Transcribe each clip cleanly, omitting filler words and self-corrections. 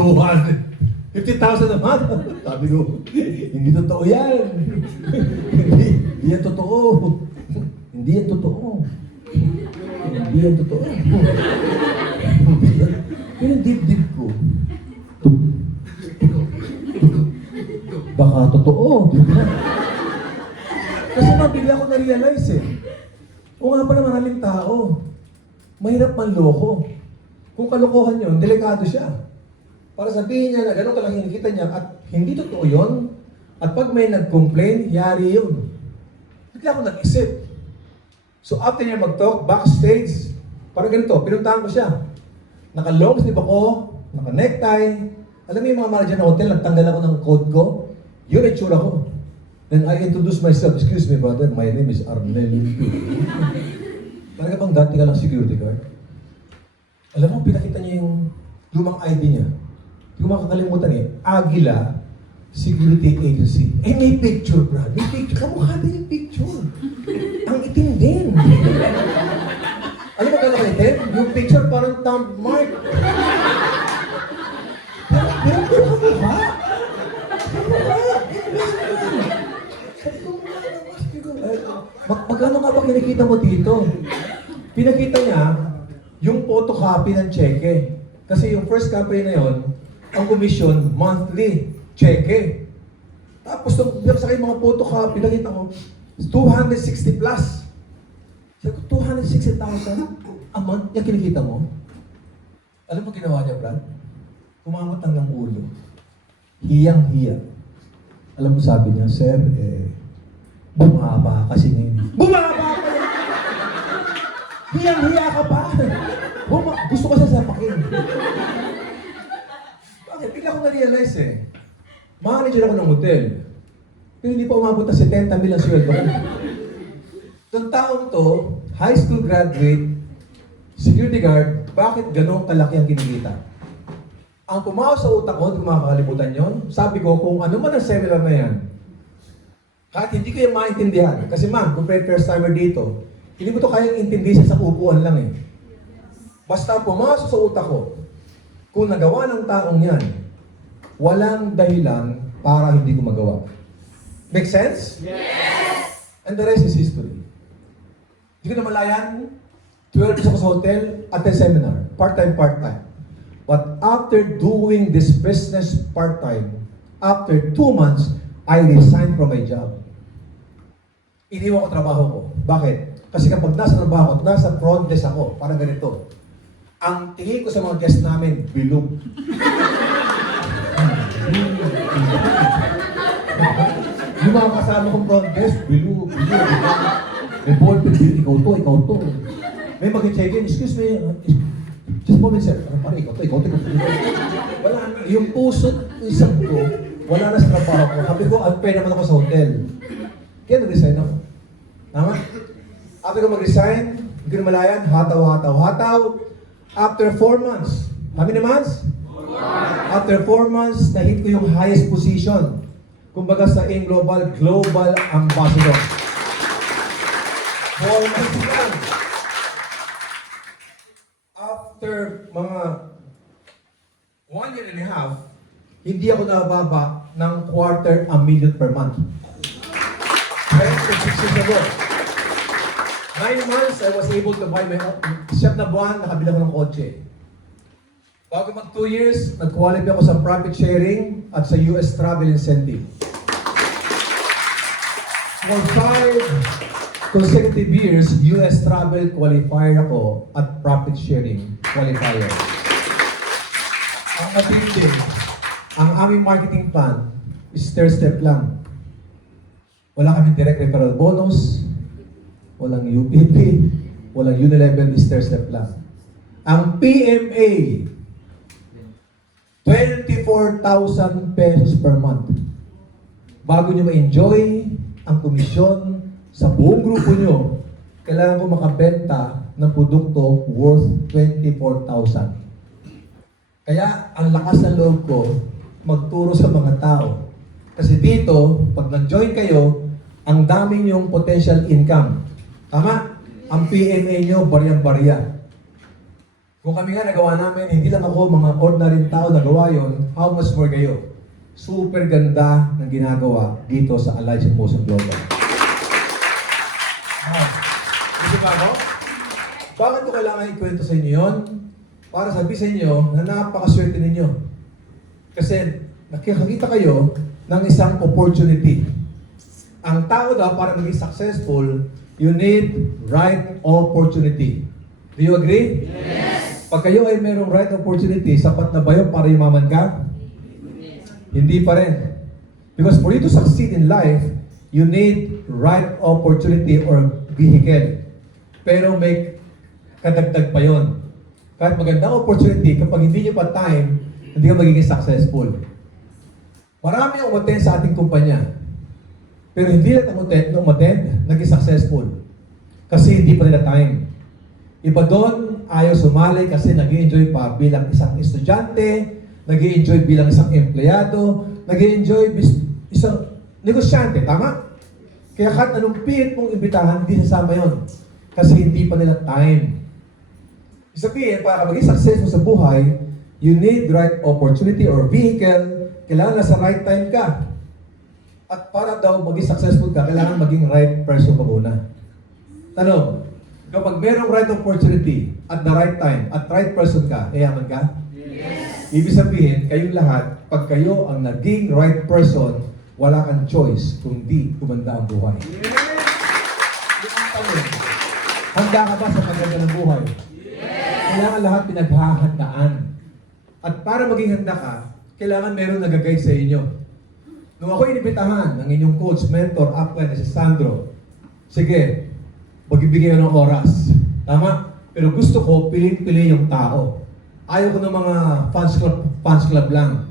250,000 a month. Sabi ko, hindi totoo yan. Hindi yan totoo. Hindi yan totoo. Hindi yan totoo. Pero dip-dip ko. Baka totoo, di ba? Kasi mabigla ko na-realize eh. O nga pala maraming tao. Mahirap manloko. Kung kalokohan yun, delikado siya. Para sabihin niya na gano'n kalaki nakita niya at hindi totoo yun. At pag may nag-complain, yari yun. Bigla ko nag-isip. So after niya mag-talk, backstage, parang ganito, pinuntahan ko siya. Naka-long sleeve ako, naka-necktie. Alam mo yung mga manager ng hotel, nagtanggal ako ng code ko. Yun ang itsura ko. Then I introduced myself. Excuse me, brother, my name is Arnel. Talaga bang dati ka lang security guard? Alam mo, pinakita niya yung lumang ID niya. Hindi ko makakalimutan eh. Agila Security Agency. Eh, may picture, Brad. May picture. Kamukha din yung picture. Ang itim din. Alam mo gano'n itim? Yung picture parang thumb mark. Pero kamukha. Magkano nga ba kinikita mo dito? Pinakita niya yung photocopy ng cheque. Kasi yung first company na yon, ang commission, monthly, cheque. Tapos nung sa kayo mga photocopy, nakita ko, 260 plus. Sabi ko, 260,000 a month, yung kinikita mo? Alam mo ginawa niya, Brad? Kumamot ng ulo. Hiyang-hiya. Alam mo sabi niya, Sir, bumaba kasi ngayon. Bumaba ka yan! Hiyang-hiya ka pa! Gusto ko siya sapakin. Bakit? Bigla ko na-realize eh. Manager ako ng hotel. Pero hindi pa umabot na 70 mil ang sweldo ko. Itong taong to, high school graduate, security guard, bakit ganun kalaki ang kinikita? Ang pumaw sa utak ko, kung makakalimutan yun, sabi ko, kung ano man ang seminar na yan, kahit hindi ko yung maintindihan, kasi ma'am, kung first timer dito, hindi mo to kayang intindihan sa upuan lang eh. Basta pumasok sa utak ko, kung nagawa ng taong yan, walang dahilan para hindi ko magawa. Make sense? Yes! And the rest is history. Hindi ko na malayan, 12 years ako sa hotel, attend seminar, part-time. But after doing this business part-time, after 2 months, I resigned from my job. Iniwan ko trabaho ko. Bakit? Kasi kapag nasa trabaho ko, nasa front desk ako, parang ganito. Ang tingin ko sa mga guests namin, bilog. Yung mga kasama kong front desk, bilog. May ballpen, ikaw to. May mag-check-in, excuse me, just a moment, sir. Parang ikaw to. Wala na. Yung puso, isang ko, wala na sa trabaho ko. Sabi ko, unfair naman ako sa hotel. Kaya nag-resign ako. Tama? After ko mag-resign, hindi ko na malayan, hataw. After 4 months, how many months? 4. After 4 months, na-hit ko yung highest position. Kumbaga sa Global Ambassador. 4 months lang. After mga 1 year and a half, hindi ako nababa ng $250,000 per month. 26 years ago. 9 months, I was able to buy my own. Siyam na buwan, nakabila ko ng kotse. Bago mag 2 years, nag-qualify ako sa profit sharing at sa US travel incentive. For 5 consecutive years, US travel qualifier ako at profit sharing qualifier. Ang matindi, ang aming marketing plan is stair-step lang. Wala kaming direct referral bonus, walang UPP, walang unilevel, stair-step lang. Ang PMA, 24,000 pesos per month. Bago nyo ma-enjoy ang komisyon sa buong grupo nyo, kailangan ko makabenta ng produkto worth 24,000. Kaya ang lakas ng loob ko magturo sa mga tao. Kasi dito, pag nag-join kayo, ang dami yung potential income. Tama? Ang PMA nyo, barya-barya. Kung kami nga nagawa namin, hindi lang ako, mga ordinary tao nagawa yon, how much more kayo? Super ganda ng ginagawa dito sa Alliance in Motion Global. Gusto ba ako? Bakit ko kailangan ikwento sa inyo yun? Para sabihin sa inyo na napakaswerte ninyo. Kasi nakikita kayo ng isang opportunity. Ang tao daw para maging successful, you need right opportunity. Do you agree? Yes! Pag kayo ay merong right opportunity, sapat na ba yun para yumaman ka? Hindi pa rin. Because for you to succeed in life, you need right opportunity or vehicle. Pero may kadagdag pa yun. Kahit magandang opportunity, kapag hindi nyo pa time, hindi ka magiging successful. Marami ang umattend sa ating kumpanya. Pero hindi lang umattend, naging successful. Kasi hindi pa nila time. Iba doon, ayaw sumali kasi nag-i-enjoy pa bilang isang estudyante, nag-i-enjoy bilang isang empleyado, nag-i-enjoy isang negosyante, tama? Kaya kahit anong pilit mong imbitahan, hindi sasama yun. Kasi hindi pa nila time. Sabihin, para maging successful sa buhay, you need right opportunity or vehicle, kailangan nasa right time ka. At para daw maging successful ka, kailangan maging right person muna. Tanong, kapag merong right opportunity at the right time, at right person ka, yayaman ka? Yes! Ibig sabihin, kayong lahat, pag kayo ang naging right person, wala kang choice kundi gumanda ang buhay. Yes! Handa ka ba sa paganda ng buhay? Kailangan lahat pinaghahandaan. At para maging handa ka, kailangan meron nag-guide sa inyo. Nung ako inibitahan ng inyong coach, mentor, upline, si Sandro, sige, magbibigay ng oras. Tama? Pero gusto ko, piling-pili yung tao. Ayaw ko ng mga fans club lang.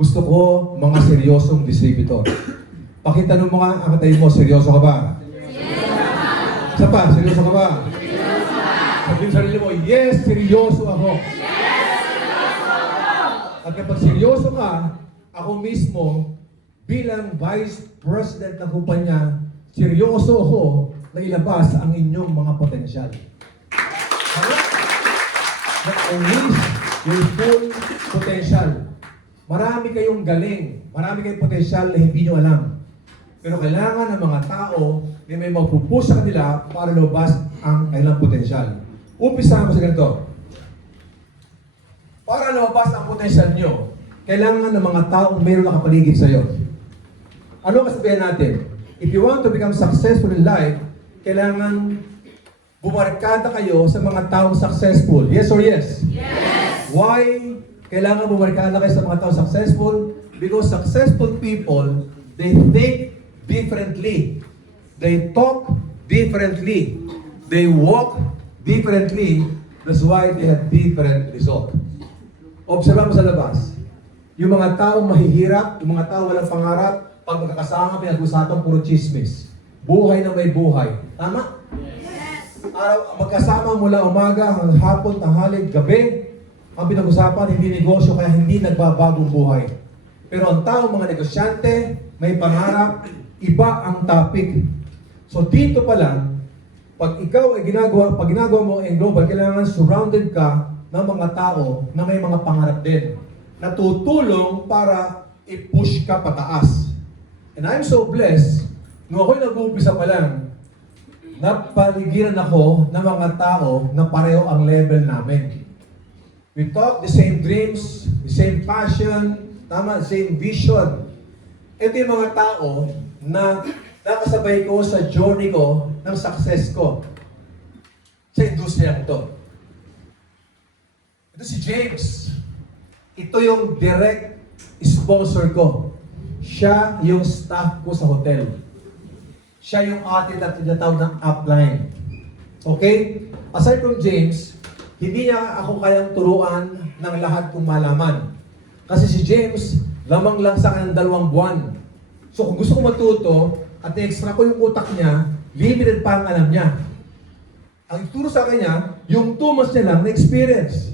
Gusto ko mga seryosong distributor. Pakita nung mga akatay mo, seryoso ka ba? Isa pa, seryoso ka ba? Sabihin sa sarili mo, yes, seryoso ako. Yes, seryoso ako. At kapag seryoso ka, ako mismo, bilang Vice President ng kumpanya, seryoso ako na ilabas ang inyong mga potensyal. Na-unleash your full potential. Marami kayong galing, marami kayong potensyal na hindi nyo alam. Pero kailangan ng mga tao na may magpupush sa kanila para lumabas ang kanilang potensyal. Umpisa mo sa ganito. Para lumabas ang potensyal nyo, kailangan ng mga taong mayroong nakapaligid sa iyo. Ano kasabihan natin? If you want to become successful in life, kailangan bumarkada kayo sa mga taong successful. Yes or yes? Yes! Why kailangan bumarkada kayo sa mga taong successful? Because successful people, they think differently. They talk differently. They walk differently. That's why they have different result. Observe mo sa labas. Yung mga taong mahihirap, yung mga taong walang pangarap, pag magkakasama, pinag-usapan, puro chismis. Buhay na may buhay. Tama? Yes. Magkasama mula umaga, hanggang hapon, tanghali, gabi, ang pinag-usapan, hindi negosyo, kaya hindi nagbabagong buhay. Pero ang taong mga negosyante, may pangarap, iba ang topic. So dito pa lang, pag ikaw ay pag ginagawa mo ang global, kailangan surrounded ka ng mga tao na may mga pangarap din. Natutulong para i-push ka pataas. And I'm so blessed, nung ako'y nag-uumpisa pa lang, napaligiran ako ng mga tao na pareho ang level namin. We talk the same dreams, the same passion, tama, same vision. Ito yung mga tao na nakasabay ko sa journey ko ng success ko sa industriya ito. Ito si James. Ito yung direct sponsor ko. Siya yung staff ko sa hotel. Siya yung ating tinatawag ng upline. Okay? Aside from James, hindi niya ako kayang turuan ng lahat kong malaman. Kasi si James, lamang lang sa akin ng 2 buwan. So kung gusto ko matuto, at extra ko yung utak niya, limited pa ang alam niya. Ang ituro sa kanya, yung 2 months niya lang na experience.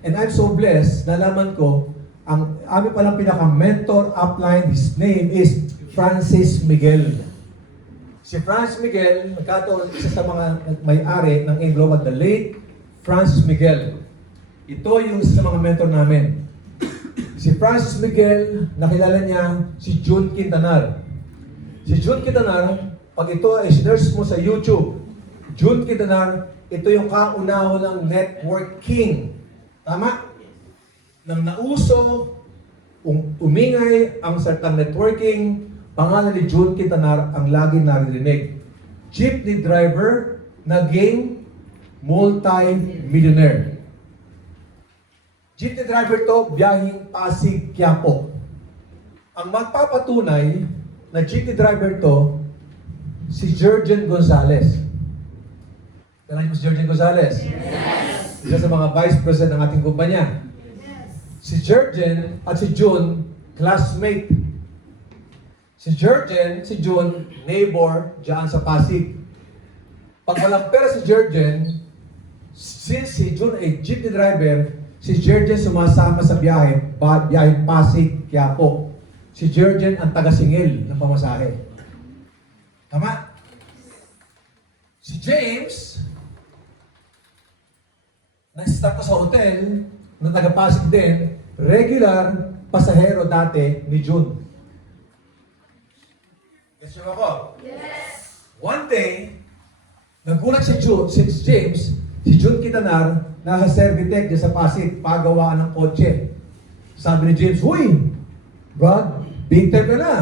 And I'm so blessed, nalaman ko, ang aming palang pinaka-mentor upline, his name is Francis Miguel. Si Francis Miguel, nagkataon isa sa mga may-ari ng Global, the late Francis Miguel. Ito yung isa sa mga mentor namin. Si Francis Miguel, nakilala niya si June Quintanar. Si June Quintanar, pag ito ay search mo sa YouTube, June Quintanar, ito yung kauna-unang ng networking. Tama? Nang nauso, umingay ang certain networking, pangalan ni June Quintanar ang laging naririnig. Jeepney driver, naging multi-millionaire. Jeepney driver to, biyahing Pasig, Quiapo. Ang magpapatunay na jeepney driver to, si Jurgen Gonzales. Kailan mo si Jurgen Gonzales? Yes! Isa sa mga vice president ng ating kumpanya. Yes. Si Jurgen at si June, classmate. Si Jurgen, si June, neighbor dyan sa Pasig. Pag walang pera si Jurgen, since si June ay jeepney driver, si Jurgen sumasama sa biyahe Pasig, Quiapo. Si Jurgen ang taga-singil ng pamasahe. Tama? Si James, nag-start ko sa hotel, na taga-Pasig din, regular pasahero dati ni June. Guess nyo ako? Yes! One day, nagulat si James, si June Quintanar, nasa Servitec dyan sa Pasig, pagawaan ng kotse. Sabi ni James, "Huy, Brad, big time ka na.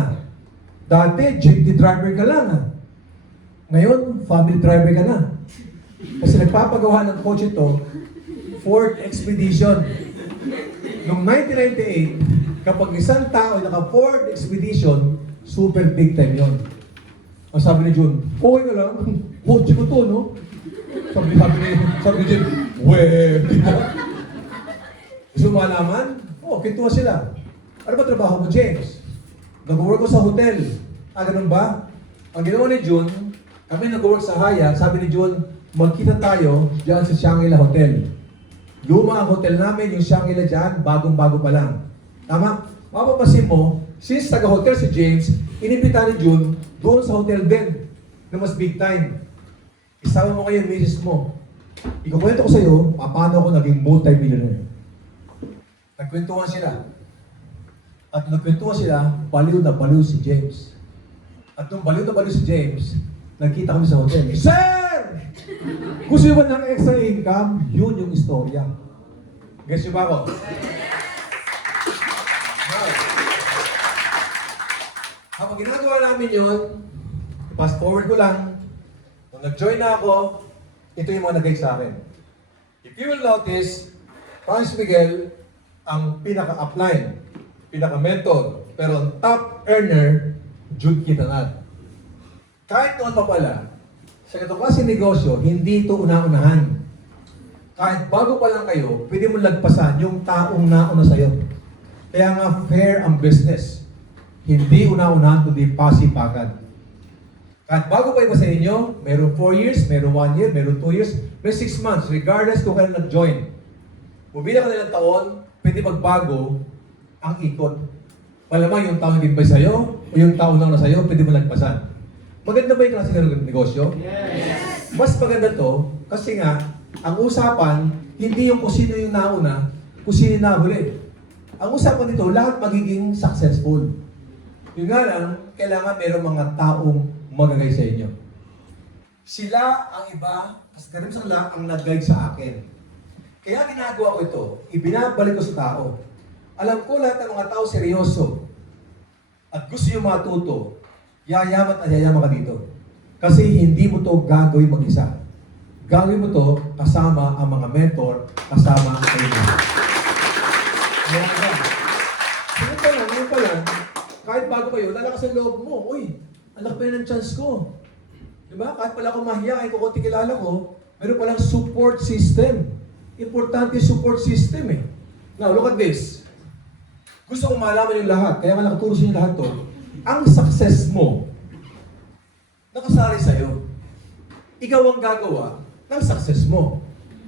Dati, jeepney driver ka lang. Ngayon, family driver ka na." Kasi nagpapagawa ng kotse ito, Ford Expedition. Noong 1998, kapag isang tao ay naka-Ford Expedition, super big time yon. Ang sabi ni June, "Okay ka lang, kotse ko to, no?" Sabi ni June, "Weh, gusto mo malaman?" Kintuwa sila. "Ano ba trabaho mo, James?" "Nag-work ko sa hotel." Ganun ba? Ang ginawa ni June, kami nag-work sa Hyatt, sabi ni June, "Magkita tayo dyan sa Shangri-La Hotel." Luma ang hotel namin, yung Shangri-La dyan, bagong-bago pa lang. Tama? Mapapasin mo, since taga-hotel si James, inibita ni June doon sa hotel din, na mas big time. Isama mo kayo yung misis mo. Ikukwento ko sa iyo, paano ako naging multi-millionaire. Nagkwentuhan sila. At nagkwentuhan sila, baliw na baliw si James. At nung baliw na baliw si James, nagkita kami sa hotel. "Sir! Gusto nyo ba ng extra income?" Yun yung istorya. Guess nyo ba ako? Habang ginagawa namin yun, fast forward ko lang, nung nag-join na ako, ito yung mga nag-guide sa akin. If you will notice, Francis Miguel, ang pinaka-upline, pinaka-mentor, pero ang top earner, June Quintanar. Kahit noon pa pala, sa ganitong klaseng negosyo, hindi ito una-unahan. Kahit bago pa lang kayo, pwede mo lagpasan yung taong nauna sa'yo. Kaya nga, fair ang business. Hindi una-unahan, kundi pasipagad. Kahit bago pa iba sa inyo, meron 4 years, meron 1 year, meron 2 years, may 6 months, regardless kung kailan nag-join. Bumila ka na ng taon, pwede magbago ang ikot. Malamang yung taong din ba sa'yo, o yung taong lang na sa'yo, pwede mo lagpasan. Maganda ba yung klase ng negosyo? Yes! Mas maganda to, kasi nga, ang usapan, hindi yung kung sino yung nauna, kung sino yung nahuli. Ang usapan dito, lahat magiging successful. Yung nga lang, kailangan meron mga taong magagay sa inyo. Sila ang iba, kasi ganun sila ang nag-guide sa akin. Kaya ginagawa ko ito, ibinabalik ko sa tao. Alam ko lahat ng mga tao seryoso at gusto nyo matuto, yayaman at yayaman ka dito. Kasi hindi mo to gagawin mag-isa. Gagawin mo to kasama ang mga mentor, kasama ang kaibigan. Ngayon pa lang, kahit bago kayo, lalakas ang loob mo. Uy, anak pa yun ang chance ko. Diba? Kahit pala ako mahiya, kahit konti kilala ko, meron palang support system. Importante yung support system eh. Now, look at this. Gusto kong malaman yung lahat, kaya nga nakaturo sa inyo lahat to. Ang success mo, nakasari sa'yo. Ikaw ang gagawa ng success mo.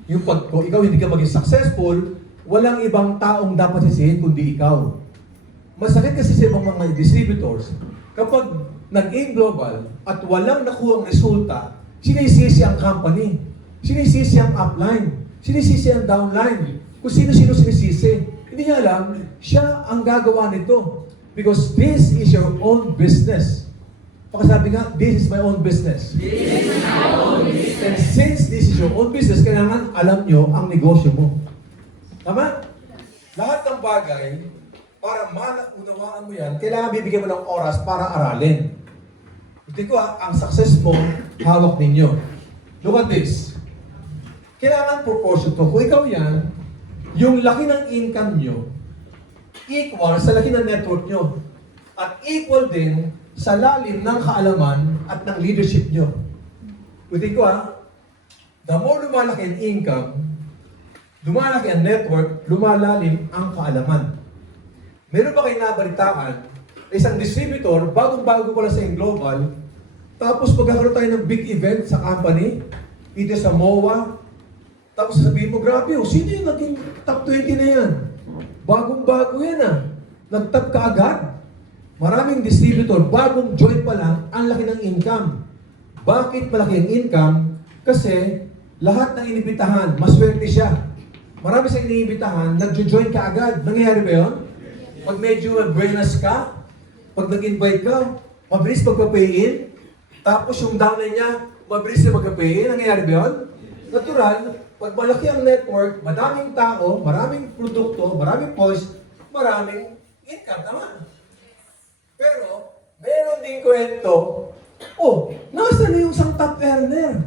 Yung kung ikaw hindi ka maging successful, walang ibang taong dapat sisihin kundi ikaw. Masakit kasi sa ibang mga distributors, kapag nag-aim global at walang nakuhang resulta, sinisisi ang company, sinisisi ang upline, sinisisi ang downline. kung sino-sino sinisisi. Hindi niya alam, siya ang gagawa nito. Because this is your own business. Pagkasabi nga, this is my own business. This is my own business. And since this is your own business, kailangan alam nyo ang negosyo mo. Tama? Lahat ng bagay, para unawaan mo yan, kailangan bibigyan mo ng oras para aralin. Hindi ko ang success mo, hawak ninyo. Look at this. Kailangan proportion to. Kung ikaw yan, yung laki ng income nyo, equal sa laki ng network nyo. At equal din sa lalim ng kaalaman at ng leadership nyo. Ulitin ko the more lumalaki ang income, lumalaki ang network, lumalalim ang kaalaman. Meron ba kayo nabalitaan, isang distributor, bagong-bago pala sa global, tapos magkakaroon tayo ng big event sa company, either sa MOA, tapos sabihin mo, grabe sino yung naging top 20 na yan? Bagong-bago yan Nag-top ka agad. Maraming distributor, bagong join pa lang, ang laki ng income. Bakit malaki ang income? Kasi lahat ng inibitahan, maswerte siya. Marami sa iniibitahan, nagjo-join ka agad. Nangyayari ba yun? Pag medyo buenas ka, pag nag-invite ka, mabilis magpa-pay-in, tapos yung downline niya, mabilis na magpa-pay-in. Nangyayari ba yun? Natural, pag malaki ang network, madaming tao, maraming produkto, maraming points, maraming income naman. Pero, meron din kwento, nasa na yung isang top earner?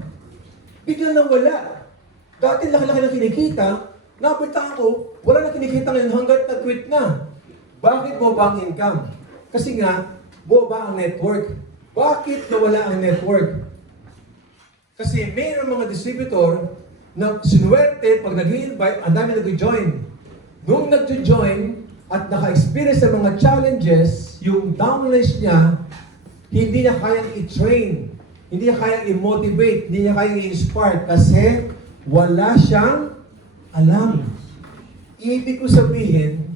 Biglang nawala. Dati laki-laki na kinikita, napunta ako, wala na kinikita ngayon hanggat nag-quit na. Bakit boba ang income? Kasi nga, boba ang network. Bakit nawala ang network? Kasi mayroong mga distributor na sinuwerte pag nag-i-invite, ang dami nag-join. Nung nag-join at naka-experience sa mga challenges, yung downlines niya, hindi niya kayang i-train, hindi niya kayang i-motivate, hindi niya kayang i-inspire kasi wala siyang alam. Ibig ko sabihin,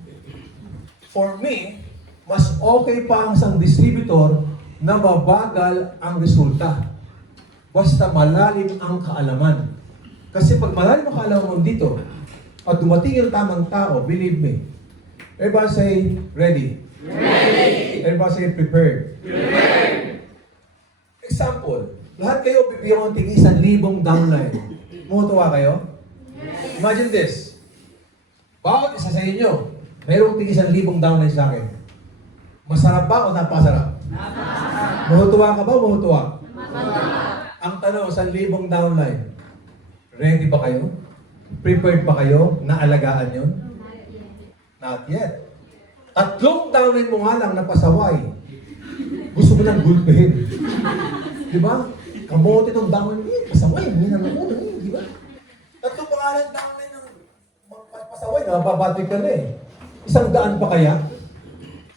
for me, mas okay pa ang isang distributor na mabagal ang resulta. Basta malalim ang kaalaman. Kasi pag malalim ang kaalaman mo dito, at dumating yung tamang tao, believe me, everybody say, ready. Ready. Everybody say, prepared. Prepared. Example, lahat kayo bibigyan ko ng 1,000 downline. Mumutuwa kayo? Yes. Imagine this. Bawat isa sa inyo, mayroong 1,000 downline sa akin. Masarap ba o napakasarap? Napakasarap. Mumutuwa ka ba o mumutuwa? Matuwa. Ang tanong, 1,000 downline. Ready ba kayo? Prepared ba kayo na alagaan yun? Not yet. 3 downline mo nga lang napasaway. Gusto mo nang gulpihin. Di ba? Kamote ng downline, pasaway, hindi na nakunan, di ba? 3 pangalan downline ng pasaway, napapatik ka na eh. 100 pa kaya?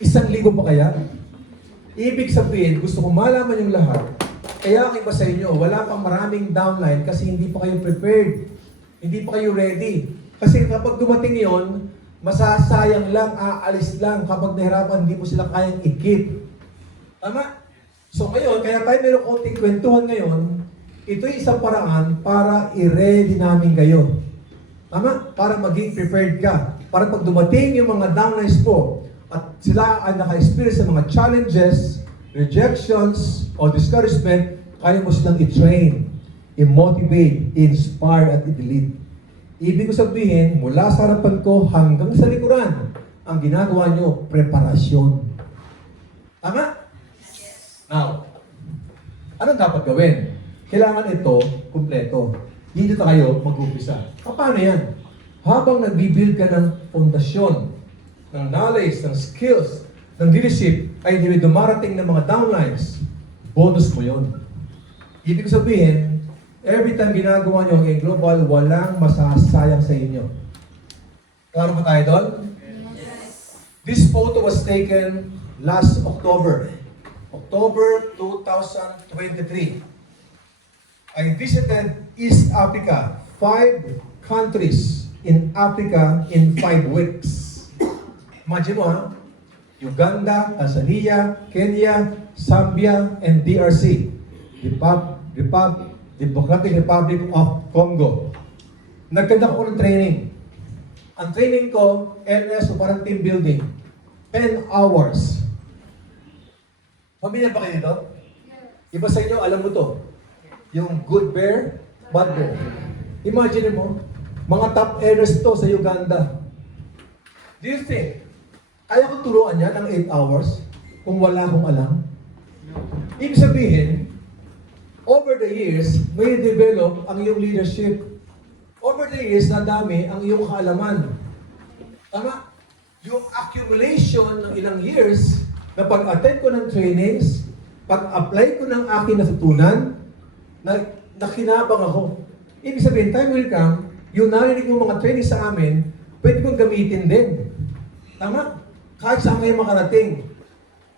1,000 pa kaya? Ibig sabihin, gusto ko malaman yung lahat. Kaya ang iba sa inyo, wala pang maraming downline kasi hindi pa kayo prepared. Hindi pa kayo ready. Kasi kapag dumating yon, masasayang lang, aalis lang. Kapag nahirapan, hindi mo sila kayang i-keep. Tama? So ngayon, kaya tayo meron konting kwentuhan ngayon, ito'y isang paraan para i-ready namin kayo. Tama? Para maging prepared ka. Para pag dumating yung mga downlines po, at sila ay naka-experience sa mga challenges, rejections, o discouragement, kaya mo silang i-train, i-motivate, i-inspire, at i-lead. Ibig ko sabihin, mula sa harapan ko hanggang sa likuran, ang ginagawa nyo, preparasyon. Tama? Now, anong dapat gawin? Kailangan ito, kumpleto. Hindi tayo mag-umpisa. Paano yan? Habang nag-build ka ng fondasyon, ng knowledge, ng skills, ng leadership, ay hindi dumarating ng mga downlines, bonus mo yun. Ibig sabihin, every time ginagawa nyo ang global, walang masasayang sa inyo. Klaro ba tayo doon? Yes. This photo was taken last October. October 2023. I visited East Africa, 5 countries in Africa in 5 weeks. Imagine mo Uganda, Tanzania, Kenya, Zambia, and DRC. Democratic Republic of Congo. Nagkanda ko ng training. Ang training ko, LS, so parang team building. 10 hours. Pamilya ba kayo nito? Iba sa inyo, alam mo to. Yung good bear, bad bear. Imagine mo, mga top areas to sa Uganda. Do you think, kaya ko turuan yan ng 8 hours kung wala akong alam? Ibig sabihin, over the years, may develop ang iyong leadership. Over the years, nadami ang iyong kaalaman. Tama? Yung accumulation ng ilang years na pag-attend ko ng trainings, pag-apply ko ng aking natutunan, nakinabang ako. Ibig sabihin, time will come, yung narinig mo mga training sa amin, pwede kong gamitin din. Tama? Kahit saan kayo makarating.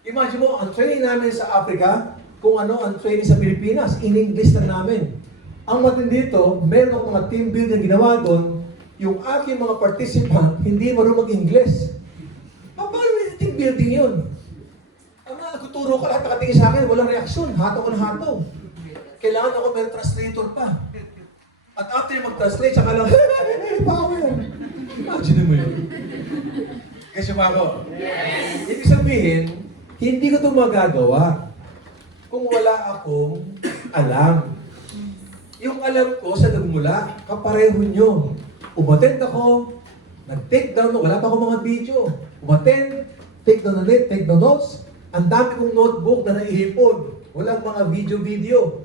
Imagine mo, ang training namin sa Africa, kung ano ang training sa Pilipinas, in English na namin. Ang matindi dito, meron akong mga team building ginawa doon, yung aking mga participant, hindi marunong mag-English. Paano yung team building yun? Nagtuturo ka, lahat nakatingin sa akin, walang reaksyon, hataw ko na hataw. Kailangan ako may translator pa. At after mag-translate, saka lang, power! Imagine mo yun. Kasi ba ako? Yes! Ibig sabihin, hindi ko ito magagawa kung wala akong alam. Yung alam ko sa nagmula, kapareho nyo. Umattend ako, nag-take down, wala pa akong mga video. Umattend, take down ulit, take down notes. Ang dami kong notebook na naihipon. Walang mga video-video.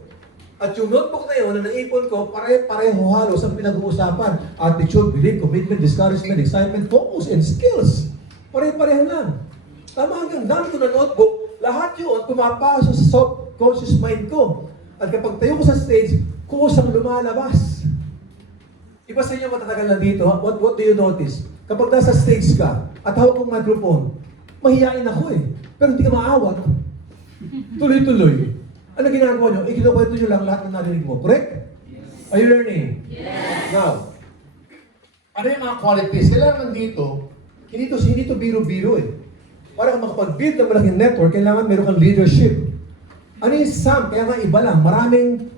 At yung notebook na yun, na naipon ko, pare-pareho halos ang pinag-uusapan. Attitude, belief, commitment, discouragement, excitement, focus, and skills. Pare-pareho lang. Tama hanggang dami ko na notebook, lahat yun pumapasok sa subconscious mind ko. At kapag tayo ko sa stage, kusang lumalabas. Iba sa inyo matatagal na dito, what do you notice? Kapag nasa stage ka, at hawak kong microphone, mahihain ako eh. Pero hindi ka maawat. Tuloy-tuloy. Ano ginagawa nyo? Ikinukwento nyo lang lahat ng narinig mo. Correct? Yes. Are you learning? Yes. Now, ano yung mga qualities? Kailangan dito, hindi to biro-biro eh. Para kang makapag-build ng malaking network, kailangan meron kang leadership. Ano yung Sam? Kaya nga iba lang.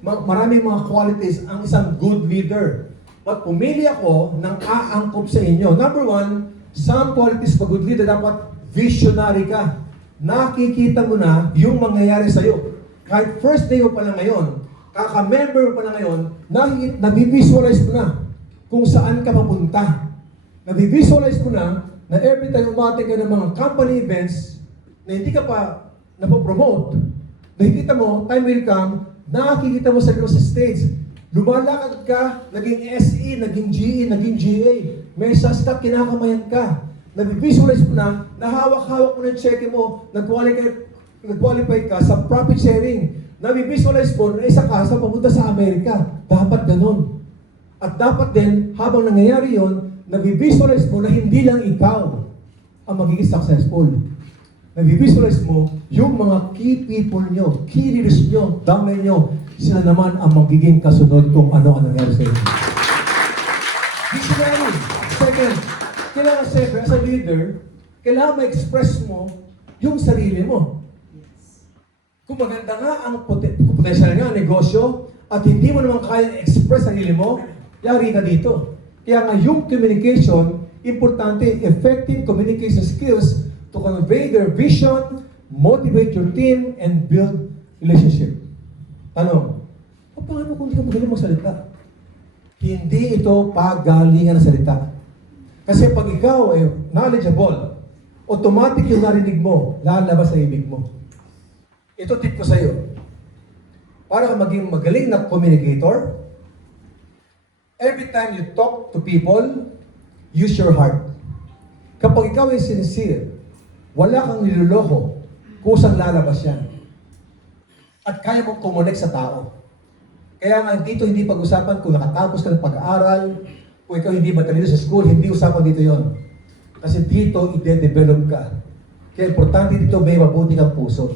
Maraming mga qualities ang isang good leader. At pumili ako ng aangkop sa inyo. Number one, some qualities for good leader, dapat visionary ka. Nakikita mo na yung mangyayari sa'yo. Kahit first day mo pa lang ngayon, kaka-member mo pa lang ngayon, nabivisualize mo na kung saan ka papunta. Nabivisualize mo na every time umating ka ng mga company events na hindi ka pa napopromote, nakikita mo, time will come, nakikita mo sa stage. Lumalakad ka, naging SE, naging GE, naging GA. May suspect, kinakamayan ka. Nabivisualize mo na, nahawak-hawak mo na yung check mo, nag-qualify ka sa profit sharing. Nabivisualize mo na isa ka sa papunta sa Amerika. Dapat ganun. At dapat din, habang nangyayari yon, nabivisualize mo na hindi lang ikaw ang magiging successful. Nabivisualize mo yung mga key people nyo, key leaders nyo, damay nyo, sila naman ang magiging kasunod kung ano ang nangyari sa inyo. Visionary. Second, kailangan siyempre, as a leader, kailangan ma-express mo yung sarili mo. Kung maganda nga ang potential nga, negosyo, at hindi mo naman kaya express sarili mo, yari ka dito. Kaya nga yung communication, importante, effective communication skills to convey their vision, motivate your team, and build relationship. Tanong, paano kung hindi ka magaling magsalita? Hindi ito pagalingan ng salita. Kasi pag ikaw ay knowledgeable, automatic yung narinig mo, lalabas sa ibig mo. Ito tip ko sa iyo. Para ka maging magaling na communicator, every time you talk to people, use your heart. Kapag ikaw ay sincere, wala kang niloloko, kusang lalabas yan. At kaya mong kumonek sa tao. Kaya nga dito hindi pag-usapan kung nakatapos ka ng pag-aaral, kung ikaw hindi matalino sa school, hindi usapan dito yon. Kasi dito, ide-develop ka. Kaya importante dito, may mabuti kang puso.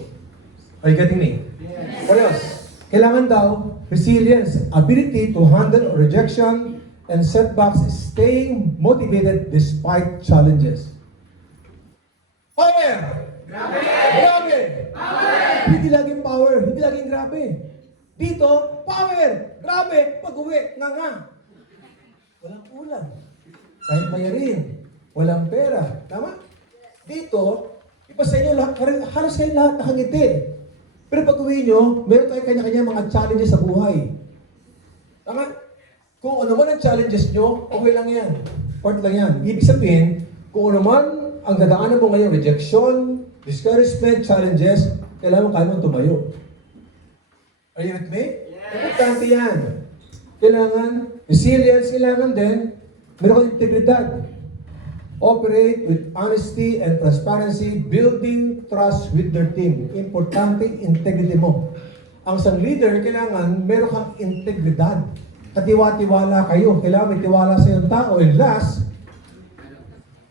Are you getting me? Yes. What else? Kailangan daw, resilience, ability to handle rejection and setbacks, staying motivated despite challenges. Power! Grabe! Grabe! Power! Hindi laging power, hindi laging grabe. Dito, power! Grabe! Pag-uwi, nga. Walang ulam. kahit mayarin, walang pera. Tama? Dito, iba sa inyo, halos kayo lahat nakangiti. Pero pag uwi nyo, meron tayo kanya-kanya mga challenges sa buhay. Tama? Kung ano man ang challenges nyo, okay lang yan. Part lang yan. Ibig sabihin, kung ano man ang dadaanan mo ngayon, rejection, discouragement, challenges, kailangan kaya mong tumayo. Are you with me? Importante yan. Kailangan, resilience, kailangan din, meron kang integridad. Operate with honesty and transparency, building trust with their team. Importante, integrity mo. Ang isang leader, kailangan meron kang integridad. Katiwa-tiwala kayo. Kailangan may tiwala sa iyong tao. And last,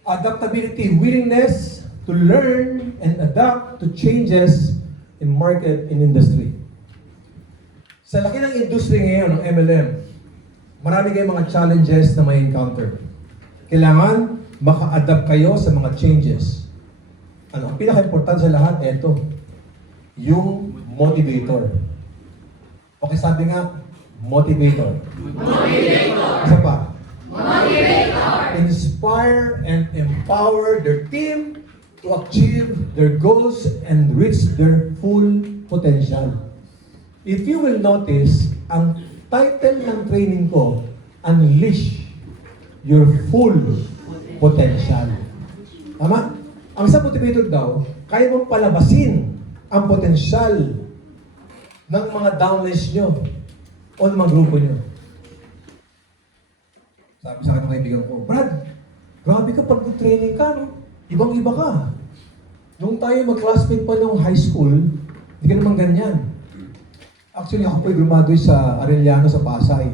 adaptability, willingness to learn and adapt to changes in market and industry. Sa laki ng industry ngayon, ng MLM, marami kayong mga challenges na may encounter. Kailangan maka-adapt kayo sa mga changes. Ano? Ang pinaka-importante sa lahat, eto. Yung motivator. Okay, sabi nga, motivator. Motivator. Isa pa. Motivator. Inspire and empower their team to achieve their goals and reach their full potential. If you will notice, ang title ng training ko, Unleash Your Full Potential. Tama? Ang isang motivator daw, kaya mong palabasin ang potensyal ng mga downlines nyo o ng mga grupo nyo. Sabi sa akin ng kaibigan ko, Brad, grabe ka pag training ka, no? Ibang-iba ka. Nung tayo mag-classmate pa nung high school, hindi ka naman ganyan. Actually, ako po'y graduate sa Arellano sa Pasay.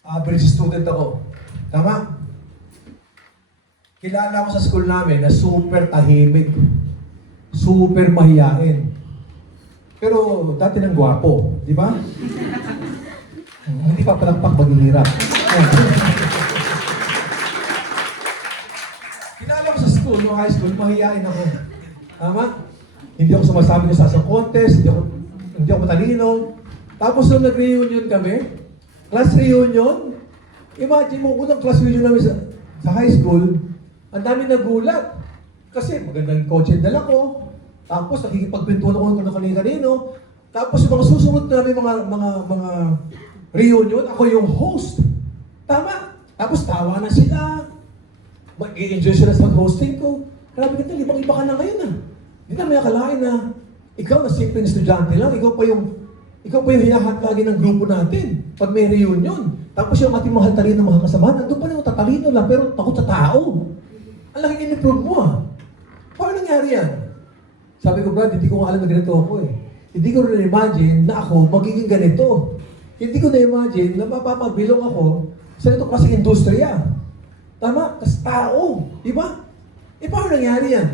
Average student ako. Tama? Kilala ako sa school namin na super tahimik. Super mahiyain. Pero dati nang gwapo. Di ba? Hindi pa palagpak maghihirap. Kilala ko sa school, no high school, mahiyain ako. Tama? Hindi ako sumasabi sa contest, hindi ako matalino. Tapos nung nag-reunion kami, class reunion, imagine mo, unang class reunion namin sa high school, ang dami nagulat. Kasi magandang coach dala ko, tapos nakikipagpintuan ako ng kanino. Tapos yung mga susunod namin mga reunion, ako yung host. Tama? Tapos tawa na sila. Mag-i-enjoy sila sa hosting ko. Grabe ka, ibang-iba ka na ngayon ah. Hindi na may akalain na ikaw na simpleng estudyante lang, ikaw pa yung hinahat lagi ng grupo natin pag may reunion. Tapos yung ating mahal talino ng mga kasama, nandun pa lang yung tatalino lang, pero takot sa tao. Ang laking in-improve mo ah. Paano nangyari yan? Sabi ko, Brad, hindi ko alam na ganito ako eh. Hindi ko rin imagine na ako magiging ganito. Hindi ko na-imagine na mapapabilong ako sa ganito klaseng industriya. Tama? Kasi tao. Diba? Paano nangyari yan?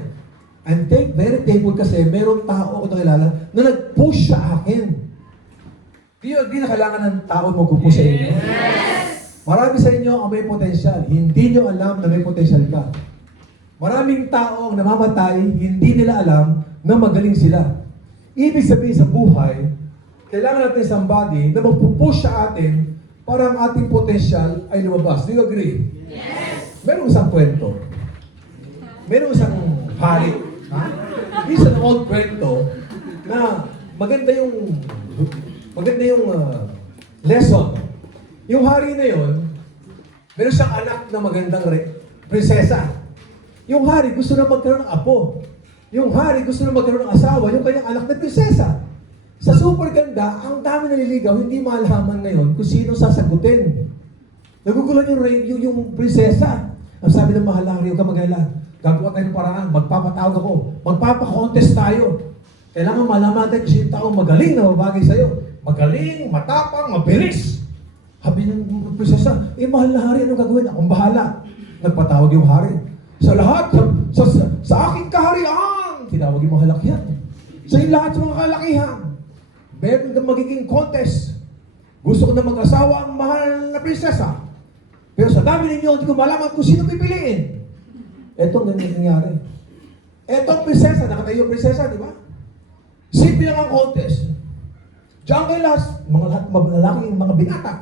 I'm very thankful kasi meron tao ako nakilala na nag-push sa akin. Do you agree na kailangan ng tao mag-push sa inyo? Yes! Marami sa inyo ang may potensyal. Hindi nyo alam na may potensyal ka. Maraming tao ang namamatay, hindi nila alam na magaling sila. Ibig sabihin sa buhay, kailangan natin somebody na mag-push sa atin para ang ating potensyal ay lumabas. Do you agree? Yes! Meron isang kwento. Meron isang hari. Isang old kwento na maganda yung lesson. Yung hari na yon, meron siyang anak na magandang prinsesa. Yung hari gusto na magkaroon ng apo. Yung hari gusto na magkaroon ng asawa, yung kanyang anak na prinsesa. Sa super ganda, ang dami naliligaw, hindi malaman ngayon kung sino sasagutin. Nagugulan yung prinsesa. Ang sabi ng mahal hari, huwag ka mag-alala. Gagawa tayo ng paraan, magpapatawag ako, magpapakontest tayo. Kailangan malaman natin kung sino tao magaling na mabagay sa'yo. Magaling, matapang, mabilis. Sabi ng prinsesa, mahal na hari, anong gagawin? Akong bahala. Nagpatawag yung hari. Sa lahat, sa aking kaharian, tinawag yung mga kalakihan. Sa lahat ng mga kalakihan, meron na magiging contest. Gusto ko na mag-asawa ang mahal na prinsesa. Pero sa dami ninyo, hindi ko malaman kung sino pipiliin. Etong nangyayari. Etong prinsesa, nakatayo yung prinsesa, di ba? Simple lang ang contest. Diyan kay last, mga lahat, mga lalaking, mga binata.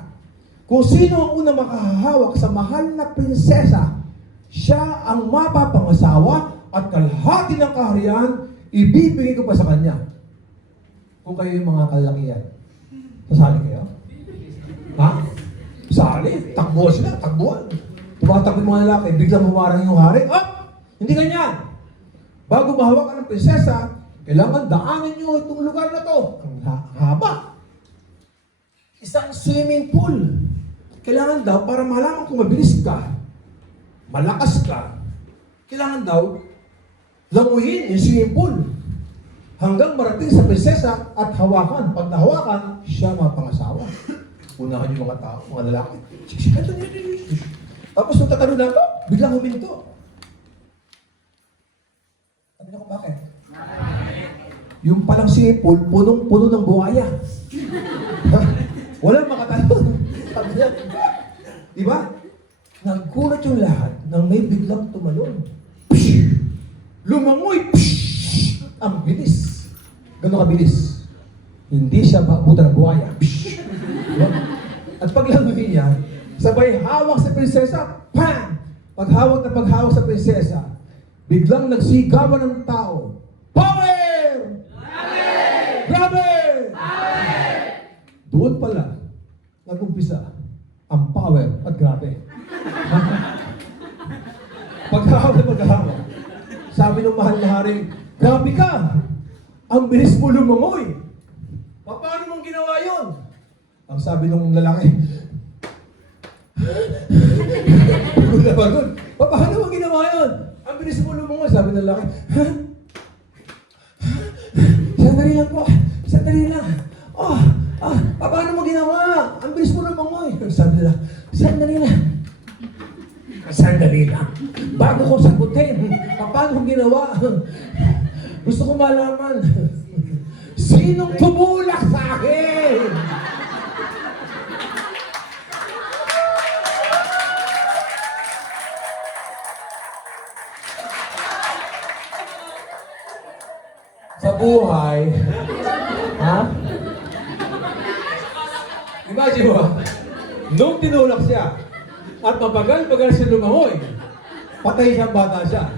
Kung sino ang unang makahawak sa mahal na prinsesa, siya ang mapapangasawa at kalahati ng kaharian, ibibigay ko pa sa kanya. Kung kayo yung mga kalakihan, sasali kayo? Ha? Sali? Takbuhan sila, takbuhan. Tumatakbo yung mga lalaki, biglang humarang yung hari. Ah! Hindi ganyan. Bago mahawakan ng prinsesa, kailangan daanan nyo itong lugar na to. Ang haba. Isang swimming pool. Kailangan daw, para malaman kung mabilis ka, malakas ka, kailangan daw, languyin yung swimming pool. Hanggang marating sa prinsesa at hawakan. Pag nahawakan, siya mapangasawa. Unahan yung mga tao, mga lalaki. Tapos nung tatalo na ito, biglang huminto. Sabi na ko, bakit? Yung palang swimming pool, punong-puno ng buhaya. Walang makatalon. Sabi niya, diba? Nagkulat yung lahat nang may biglang tumalon. Psh! Lumangoy! Psh! Ang bilis. Gano'ng kabilis? Hindi siya maabutan ng buhaya. Psh! Diba? At paglangoy niya, sabay hawak sa prinsesa, pam! Paghawak sa prinsesa, biglang nagsigawan ng tao. Power! Grabe! Doon pala, nag-umpisa ang power at grabe. Paghahawak. Sabi ng mahal na hari, grabe ka! Ang bilis mo lumangoy! Paano mong ginawa yun? Ang sabi ng lalaki, pagod. Paano mo ginawa yun? Ang bilis mo lumangoy. Sabi ng lalaki, sandali lang po. Sandali lang. Paano mo ginawa? Ang bilis mo lumangoy. Sabi nila, sandali lang. Sandali lang. Bago ko sagutin, paano mo ginawa? Gusto ko malaman, sinong tumulak sa akin? Sa buhay, ha? Imagine mo, nung tinulak siya, at mabagal-bagal siya lumangoy, patay siyang bata siya.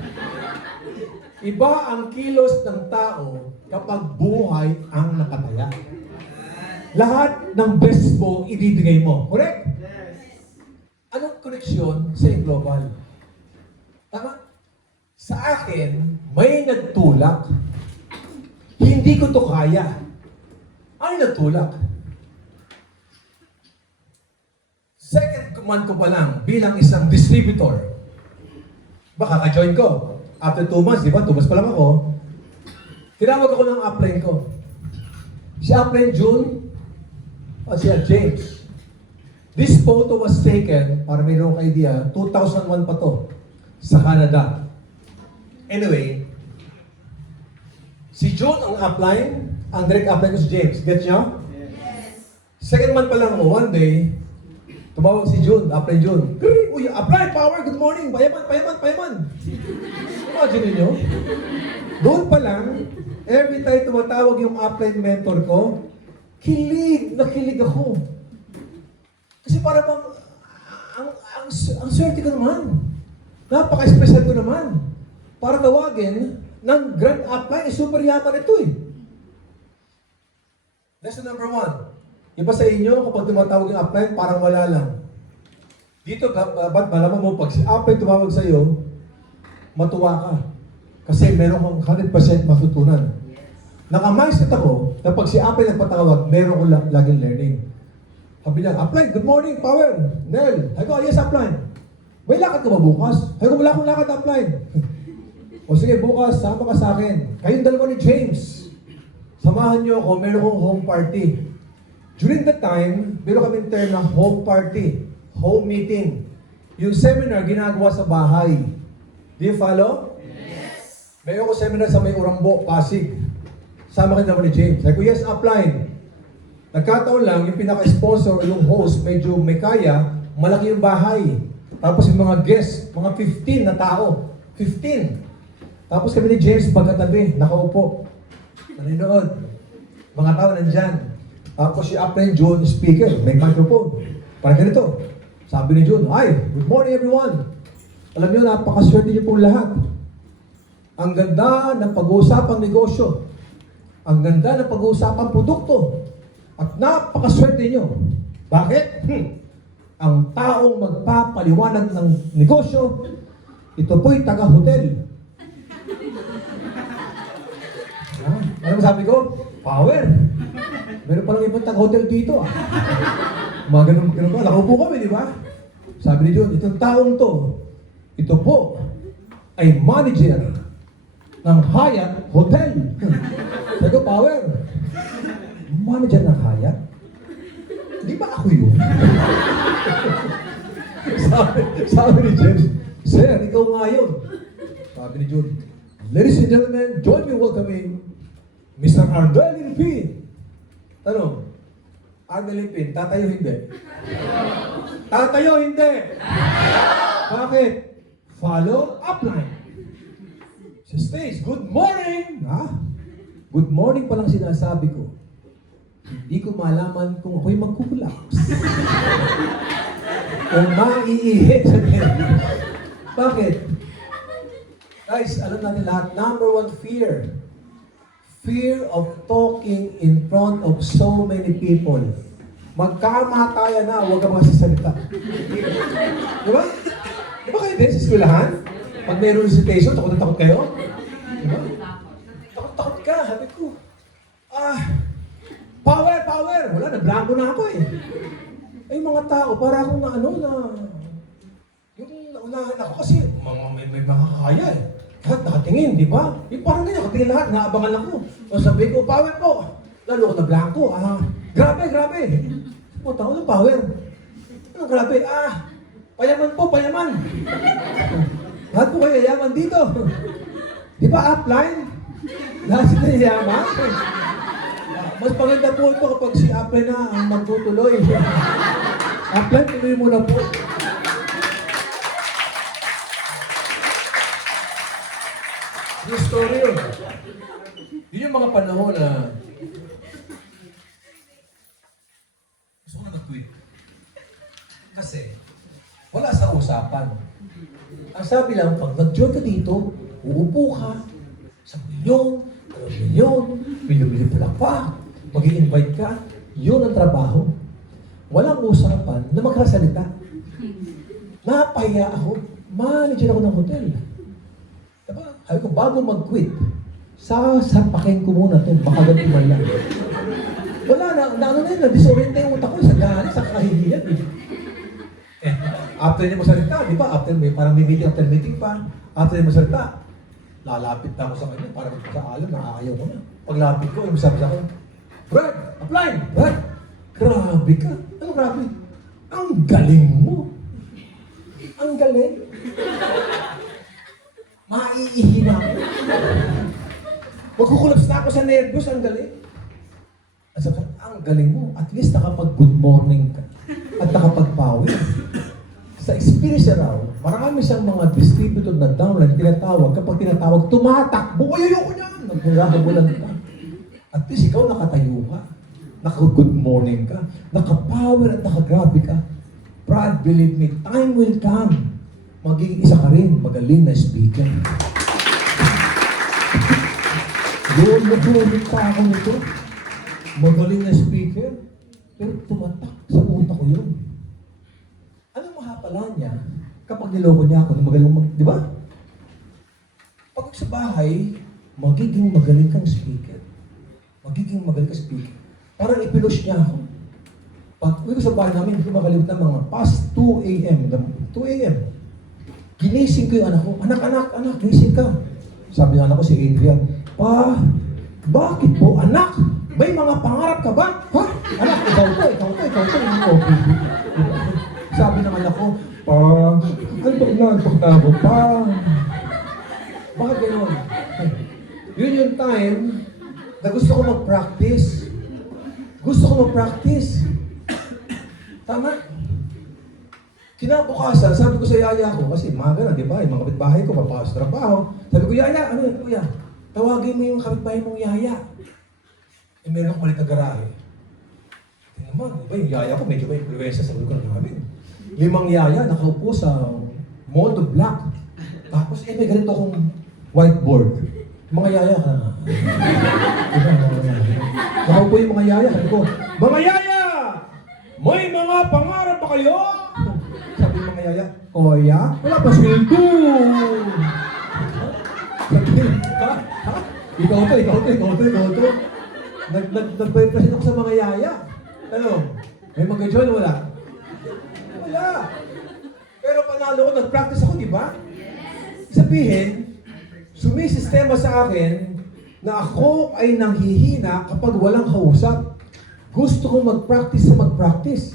Iba ang kilos ng tao kapag buhay ang nakataya. Lahat ng best mo, ibibigay mo. Correct? Anong koneksyon sa global? Tama? Sa akin, may nagtulak. Hindi ko to kaya. Ano nagtulak? Second month ko pa lang bilang isang distributor. Baka ka-join ko. After 2 months, di ba? 2 months pa lang ako. Tinawag ako ng upline ko. Si upline June, o siya James. This photo was taken, para mayroong idea, 2001 pa to, sa Canada. Anyway, si June ang upline, ang direct upline ko si James. Get nyo? Yes. Second month pa lang ako, one day, tumawag si June, upline June. Uy, upline, power, good morning, payaman. Imagine niyo, doon pa lang, every time tumatawag yung upline mentor ko, nakilig ako. Kasi para bang, ang swerte ko naman. Napaka-special ko naman. Para tawagin ng grand upline, super yaman ito eh. Lesson number 1. Iba sa inyo, kapag tumatawag yung upline, parang wala lang. Dito, ba't malaman mo, pag si upline tumawag sa iyo, matuwa ka. Kasi meron kang 100% matutunan. Naka-mindset ako na pag si upline nagpatawag, meron ko laging learning. Sabi niya, upline, good morning, power, Nel. Sabi ko, yes, upline. May lakad ka ba bukas? Sabi ko, wala akong lakad, upline. O sige, bukas, sama ka sa akin. Kayong dalawa ni James. Samahan niyo ako, meron kong home party. During that time, meron kami term na home party, home meeting. Yung seminar, ginagawa sa bahay. Do you follow? Yes. Meron ko seminar sa May Urambo, Pasig. Sama ka naman ni James. Sabi ko, yes, upline. Nagkataon lang, yung pinaka-sponsor, yung host, medyo may kaya, malaki yung bahay. Tapos yung mga guests, mga 15 na tao. 15. Tapos kami ni James, pagkatabi, nakaupo. Nanonood. Mga tao nandyan. Tapos si upline John, speaker, may microphone. Parang ganito. Sabi ni June, "Ay, good morning everyone. Alam niyo, napakaswerte niyo pong lahat. Ang ganda ng pag-uusapang negosyo. Ang ganda ng pag-uusapang produkto. At napakaswerte niyo. Bakit? Ang taong magpapaliwanag ng negosyo, ito po'y taga-hotel." Ano sabi ko? Power. Meron palang ibang taga-hotel dito. Mga ganun ba? Nakaupo kami, di ba? Sabi ni John, itong taong to, ito po ay manager ng Hyatt Hotel. Sabi ko, power. Manager ng Hyatt? Di ba ako yun? sabi ni James, "Sir, ikaw nga yun." Sabi ni John, "Ladies and gentlemen, join me welcoming Mr. Ardelin P." Tanong, Ardelin P, tatayo hindi? Tatayo hindi! Bakit? Follow upline. Sa stage, good morning! Ha? Good morning pa lang sinasabi ko. Hindi ko malaman kung ako'y magkukulaps. Kung maiihi sa nervous. Bakit? Guys, alam natin lahat, number one fear. Fear of talking in front of so many people. Magkamatayan na, huwag ka magsasalita. Di ba? Di ba kayo din sa eskwelahan? Pag mayroong recitation, takot na takot kayo? Di ba? Takot-takot ka, sabi ko. Power! Wala, nablanko na ako eh. Ay, mga tao, para akong na yung naunahan ako kasi may makakaya eh. Lahat nakatingin, di ba? Yung parang ganyan, nakatingin lahat, naabangan ako. O sabi ko, power po. Lalo ako na blanco. Grabe. O, tao ng power. Ano grabe? Payaman po, payaman. Lahat po kayo yaman dito. Di ba upline? Lahat sila yaman. Mas maganda po ito kapag si upline na ang magtutuloy. Upline, tuloy mo na po. Yung story yun. Yun yung mga panahon na gusto ko na mag-tweet. Kasi wala sa usapan. Ang sabi lang, pag nag-join ka dito, uupo ka, 1 milyon, 2 milyon, bili pala pa, mag-i-invite ka, yun ang trabaho. Walang usapan na magkasalita. Napahiya ako, manager ako ng hotel. Diba? Sabi ko, bago mag-quit, sasapakin ko muna ito, baka ganito man lang. Wala na-disorient na yung utak ko, sa galit, sa kahihiyan. After niya magsalita, di ba? After may parang may meeting pa. After niya magsalita, lalapit na ako sa kanya, parang sa alam, nakakayaw ko na. Paglapit ko, yung sabi sa akin, "Brad, apply! Brad, grabe ka. Ano grabe? Ang galing mo. Ang galing. Maiihina ako. Magkukulaps na ako sa nervous, ang galing. At sabi, ang galing mo. At least nakapag-good morning ka. At nakapag-power. Sa experience raw, marami siyang mga distributor na downline, tinatawag. Kapag tinatawag, tumatakbo. Ay, ayoko niyan. Nagkurahabulan ka. At least ikaw nakatayo ka. Naka-good morning ka. Naka-power at naka-grabe ka. Brad, believe me, time will come. Magiging isa ka rin, magaling na speaker. Doon nag-ulit pa ako nito. Magaling na speaker. Pero tumatak sa utak ko yun. Anong mahapala niya kapag niloko niya ako ng magaling di ba? Pag sa bahay, magiging magaling kang speaker. Magiging magaling kang speaker. Parang ipilos niya ako. Pag uwi ko sa bahay namin, hindi ko makalimutan mga past 2 a.m. 2 a.m. Ginising ko yung anak ko. Anak, gising ka. Sabi ng anak ko si Adrian, "Pa, bakit po anak? May mga pangarap ka ba? Ha? Anak, ikaw to. Sabi ng anak ko, "Pa, antok na ako, pa." Bakit gano'n? Yun yung time na gusto ko mag-practice. Tama? Kinabukasan, sabi ko sa yaya ko, kasi maga na, di ba? Yung mga kapitbahay ko, papasok sa trabaho. Sabi ko, "Yaya, ano yun, kuya? Tawagin mo yung kapitbahay mong yaya." Eh, meron akong balik na garahe. naman, iba yung yaya ko, medyo may influensya sa lugar namin. 5 yaya, nakaupo sa mold of black. Tapos, may ganito akong whiteboard. Mga yaya ka na. Nakaupo yung mga yaya. Sabi ko, mga yaya! May mga pangarap ba kayo? Sabi yung mga yaya, Kuya, wala pa sweldo. Sabi, ha? Ikaw to. Nag-present ako sa mga yaya. Ano? May mag-join, wala? Wala. Pero panalo ko, nag-practice ako, di ba? Sabihin, sumisistema sa akin na ako ay nanghihina kapag walang kausap. Gusto ko mag-practice.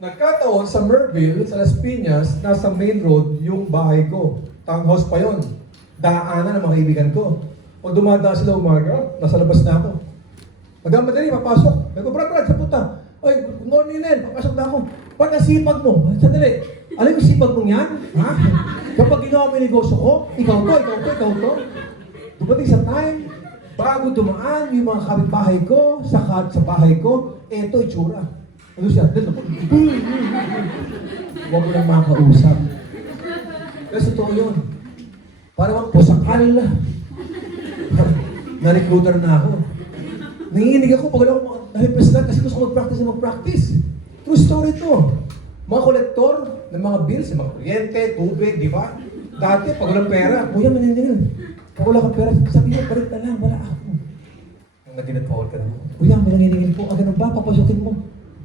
Nagkataon sa Merville, sa Las Piñas, nasa main road yung bahay ko. Townhouse pa yon. Daanan ng mga kaibigan ko. Pag dumadaan sila umaga, nasa labas na ako. Magmamadali, papasok. May ko, Brad, sa puta. Ay, good morning, Nen. Papasok na ako. Parang nasipag mo. Sandali. Alam mo sipag mong yan? Ha? Kapag ginawa mo yung negosyo ko, ikaw to. Dumating sa time, bago dumaan yung mga kapitbahay ko, sa bahay ko, eto itsura. Ano siya? Huwag mo nang makausap. Kasi totoo yun. Parang pusakal. Na-recruiter na ako. Nanginginig ako pag ako na-represent kasi gusto ko mag-practice. True story to. Mga kolektor ng mga bills, mga kuryente, tubig, di ba? Dati, pag walang pera, kuya, maniningil. Pag wala kang pera, sabi niya, balik na lang, wala ako. Nung nag-inat-forward ka na, kuya, may nanginingil po, ganun ba, papasukin mo.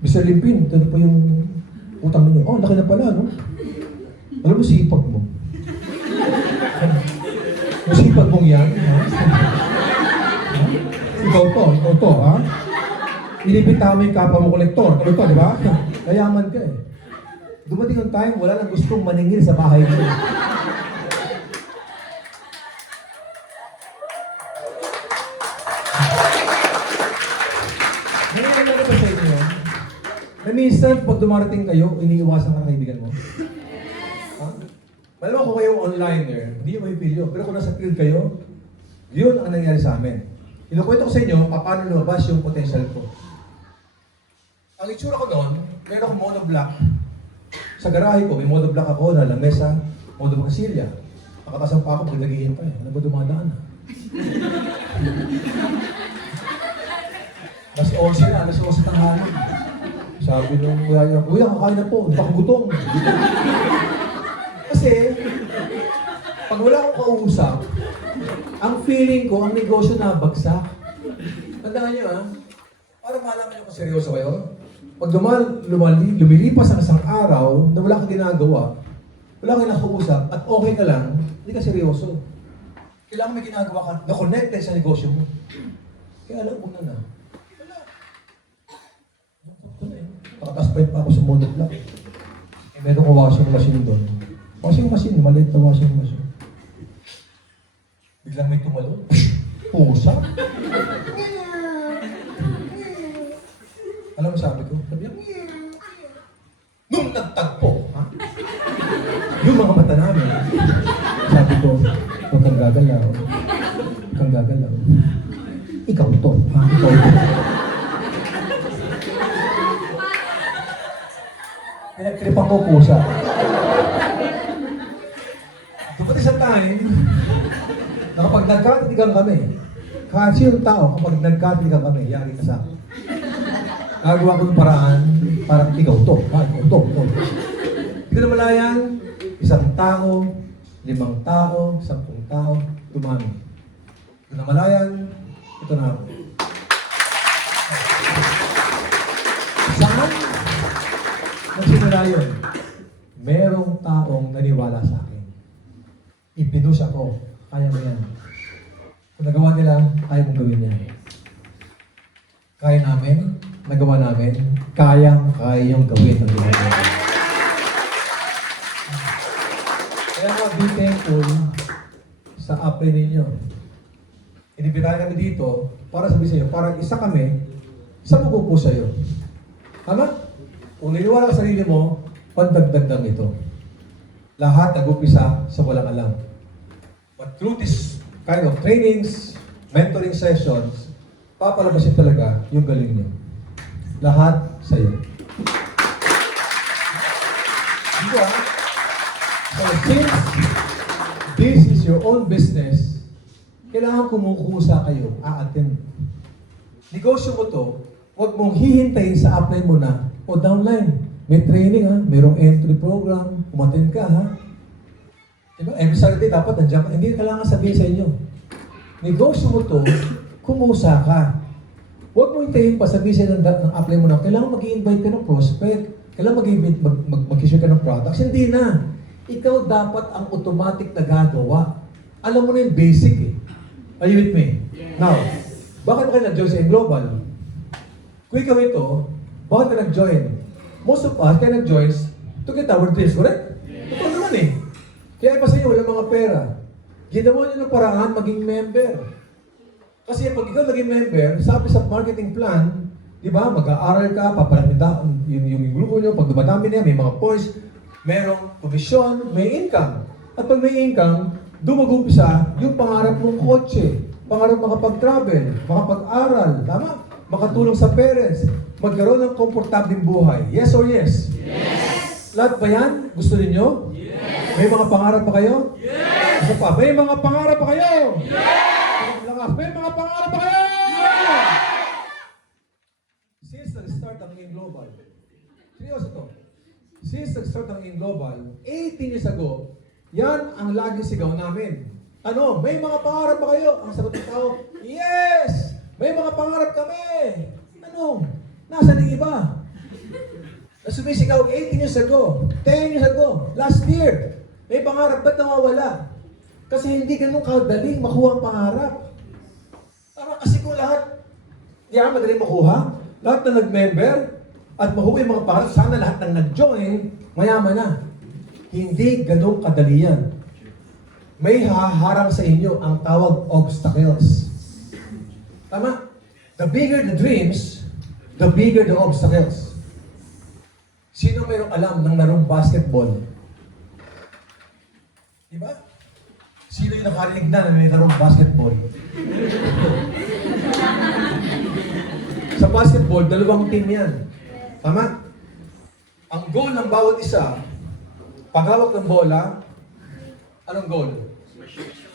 Mr. Limpin, ito na po yung utang niyo. Oh, laki na pala, no? Alam mo, sipag mo. Yung sipag mong yan, ha? Ikaw to, ha? Inibita mo yung kapwa mo kolektor, di ba? Kayaman ka eh. Dumating yung time, wala nang gustong maningil sa bahay mo. Ngayon, ano ba sa inyo? Na minsan, pag dumarating kayo, iniiwasan ka ng kaibigan mo. Ha? Malamang kung kayo onliner, hindi mo i-feel yun. Pero kung nasa field kayo, yun ang nangyari sa amin. Inukwento ko sa inyo, paano lumabas yung potential ko. Ang itsura ko noon, meron akong monoblock. Sa garahe ko, may monoblock ako na lamesa, monoblock silya. Nakatasan pa ako pag naghihintay. Ano ba dumadaan? Mas 11 na, alas 11 tanghali. Sabi nung kuya, kakain na po, hindi pa akong gutom. Kasi, pag wala akong kausap, ang feeling ko, ang negosyo na bagsak. Tandaan niyo para malaman niyo kung seryoso kayo. Pag lumilipas ang isang araw na wala kang ginagawa, wala kang nakausap, at okay ka lang, hindi ka seryoso. Kailangan may ginagawa ka na connected sa negosyo mo. Kaya alam mo na. Wala. Nakataas pa ako sa monoblock. Meron ko washing machine doon. Washing machine, maliit na washing machine. Biglang may tumalon. Pusa. Alam mo sabi ko? Sabi niya, nung nagtagpo, ha? Yung mga mata namin. Sabi ko, huwag kang gagalaw. Huwag kang gagalaw. Ikaw to, ha? Ikaw to. Pinagtripan ko pusa. Dumating sa time, na kapag nagkatitigan kami, kasi yung tao, kapag nagkatitigan kami, yari ka sa akin. Nagawa ko ng paraan, parang ikaw to, ikaw to. Hindi ko na malayan, 1 tao, 5 tao, 10 tao, dumami. Hindi ko na malayan, ito na ako. Saan? Nagsimula yun. Merong taong naniwala sa akin. Ipinus ako, kaya mo yan. Kung nagawa nila, kaya mong gawin yan. Kaya namin, nagawa namin, kaya yung gawin ang gawin namin. Kaya nga, be thankful sa apply ninyo. Inibitahan kami dito para sabihin sa inyo, para isa kami, isa magpupo sa iyo. Tama? Kung niniwala ka sa sarili mo, pandagdag lang ito. Lahat nag-upisa sa walang alam. But through this kind of trainings, mentoring sessions, papalabasin talaga yung galing niyo. Lahat sa'yo. Diba? So since this is your own business, kailangan kumukusa kayo, a-attend. Negosyo mo to, huwag mong hihintayin sa upline mo na, o downline, may training ha, mayroong entry program, umattend ka ha. Diba? Every Saturday dapat nandiyan ka, hindi kailangan sabihin sa inyo. Negosyo mo to, kumusa ka. Huwag mo hintayin pa sabihin sa ng upline mo na, kailangan mag-i-invite ka ng prospect, kailangan mag-issue ka ng products. Hindi na. Ikaw dapat ang automatic na gagawa. Alam mo na yung basic eh. Are you with me? Yes. Now, bakit ka nag-join sa Global? Kung ikaw ito, bakit ka nag-join? Most of us ka nag-join to get our dreams, correct? Yes. Ito naman eh. Kaya pa sa inyo, walang mga pera. Ginawa nyo ng paraan maging member. Kasi pag ikaw naging member, sabi sa marketing plan, di ba, mag-aaral ka, papalapita yung grupo nyo, pag dumadami niya, may mga points, merong komisyon, may income. At pag may income, dumag-umpisa yung pangarap mong kotse, pangarap makapag-travel, makapag-aral, tama? Makatulong sa parents, magkaroon ng komportableng buhay. Yes or yes? Yes. Lahat ba yan? Gusto ninyo? Yes. May mga pangarap pa kayo? Yes. Isa pa, may mga pangarap pa kayo? Yes. Lakas, may mga pangarap pa kayo? Yes. Since nag-start ang In Global, seryoso to, since nag-start ang In Global, 18 years ago, yan ang lagi sigaw namin. Ano, may mga pangarap ba kayo? Ang sagot ng tao, yes! May mga pangarap kami! Ano? Nasaan ang iba? Na sumisigaw 18 years ago, 10 years ago, last year. May pangarap, ba't nawawala? Kasi hindi ganun kadaling makuha ang pangarap. Tama, kasi kung lahat, di ba madaling makuha? Lahat na nag-member at makuha yung mga pangarap, sana lahat ng nag-join, mayaman na. Hindi ganun kadali yan. May haharang sa inyo ang tawag obstacles. Tama? The bigger the dreams, the bigger the obstacles. Sino mayroong alam ng larong basketball? Diba? Sino yung nakarinig na may larong basketball? Sa basketball, dalawang team yan. Tama? Ang goal ng bawat isa, paghawak ng bola, anong goal?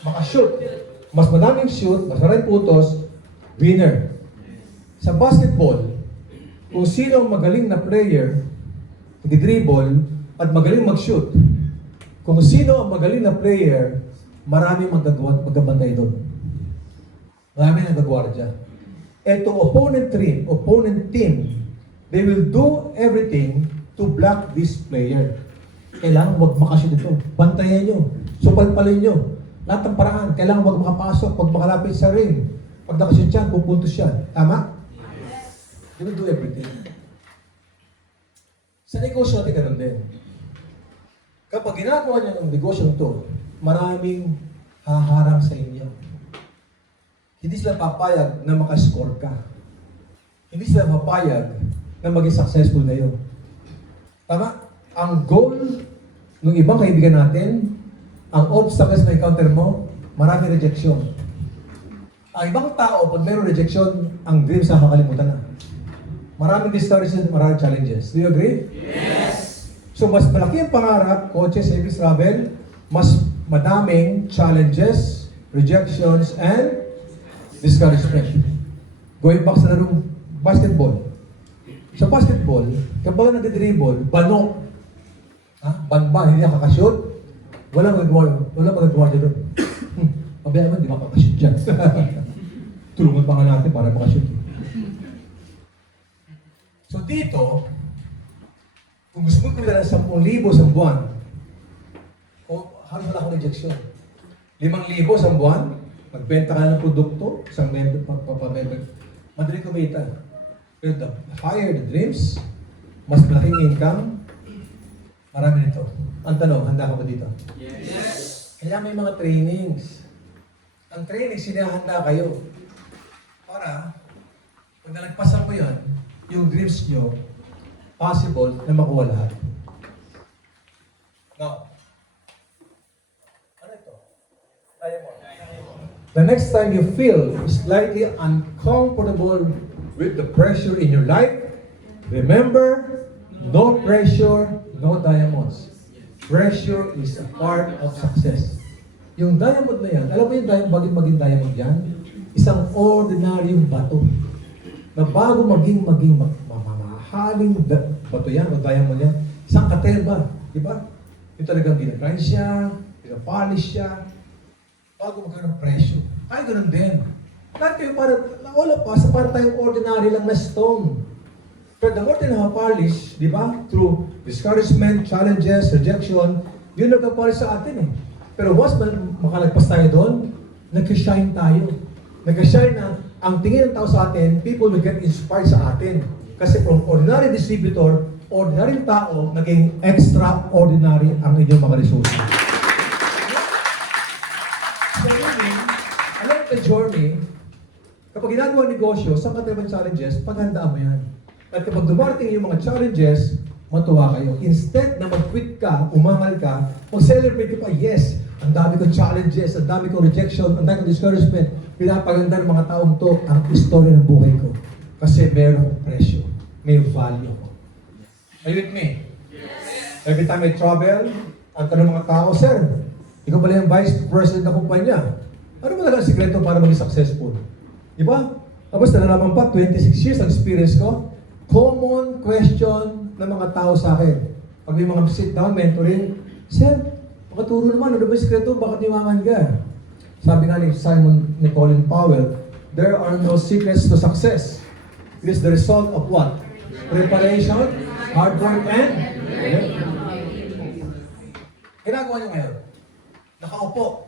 Makashoot. Mas madaming shoot, mas maraming putos, winner. Sa basketball, kung sino ang magaling na player, nag-dribble, at magaling mag-shoot, kung sino ang magaling na player, maraming magabantay doon. Maraming nagagwardya. Etong opponent team, they will do everything to block this player. Kailangan huwag makashoot ito. Bantayan nyo. Supalpalin nyo. Lahat ng paraan. Kailangan huwag makapasok, huwag makalapit sa ring. Pag nakashoot siya, pupuntos siya. Tama? They will do everything. Sa negosyo natin, ganun din. Kapag ginagawa niya ng negosyo ito, maraming haharang sa inyo. Hindi sila papayag na makascore ka. Hindi sila papayag na maging successful kayo. Tama? Ang goal ng ibang kaibigan natin, ang obstacles na encounter mo, marami rejection. Ang ibang tao, pag mayroong rejection, ang dreams na kakalimutan na. Maraming discouragements, maraming challenges. Do you agree? Yes. So, mas malaki ang pangarap, coaches, service travel, mas madaming challenges, rejections, and discouragement. Going back sa larong basketball. Sa basketball, kapag nag-dribble, banok. Banban, hindi nakakashoot. Walang magagawa doon. Pabaya naman, di makakashoot dyan. Tulungan pa nga natin para makashoot. So dito, kung gusto mo kumita ng 10,000 sa buwan, halos wala akong rejection. 5,000 sa buwan, magbenta ka ng produkto, isang member, papamember, madaling kumita. Pero the higher the dreams, mas malaking income, marami nito. Ang tanong, handa ka ba dito? Yes. Kaya may mga trainings. Ang trainings, sinahanda kayo. Para, pag nalagpasan mo yan, yung dreams nyo, possible na makuha lahat. Now, ano ito? Kaya mo. The next time you feel slightly uncomfortable with the pressure in your life, Remember, no pressure, no diamonds. Pressure is a part of success. Yung diamond na yan, alam mo yung diamond, maging diamond yan? Isang ordinaryong bato. Na bago maging mamahaling bato yan o diamond yan, isang katerba, di ba? Yung talagang ginagrind siya, pinapolish siya, bago magkaroon ng presyo. Tayo ganun din. Lahat kayo all of us, para tayong ordinary lang na stone. Pero the more tayo polish, di ba? Through discouragement, challenges, rejection, yun nagpa-polish sa atin eh. Pero once makalagpas tayo doon, nag-shine tayo. Nag-shine na ang tingin ng tao sa atin, people will get inspired sa atin. Kasi from ordinary distributor, ordinary tao, naging extraordinary ang inyong mga resources. So, along the journey, kapag ginagawa ang negosyo, sa katilang challenges, paghandaan mo yan. At kapag dumarating yung mga challenges, matuwa kayo. Instead na mag-quit ka, umangal ka, mag-celebrate ka pa, yes, ang dami kong challenges, ang dami kong rejection, ang dami kong discouragement, pinapaganda ng mga taong to ang istorya ng buhay ko. Kasi meron akong presyo, may value ako. Are you with me? Yes. Every time I travel, ang tanong ng mga tao, sir, ikaw pala yung vice president ng kumpanya. Ano ba talaga ang sikreto para maging successful? Di ba? Tapos nalalaman pa, 26 years ang experience ko, common question ng mga tao sa akin. Pag may mga sit down, mentoring, sir, makaturo naman, ano ba yung sikreto? Bakit yumaman ka? Sabi nga ni Colin Powell, there are no secrets to success. It is the result of what? Preparation, hard work, and ginagawa niyo ngayon. Nakaupo.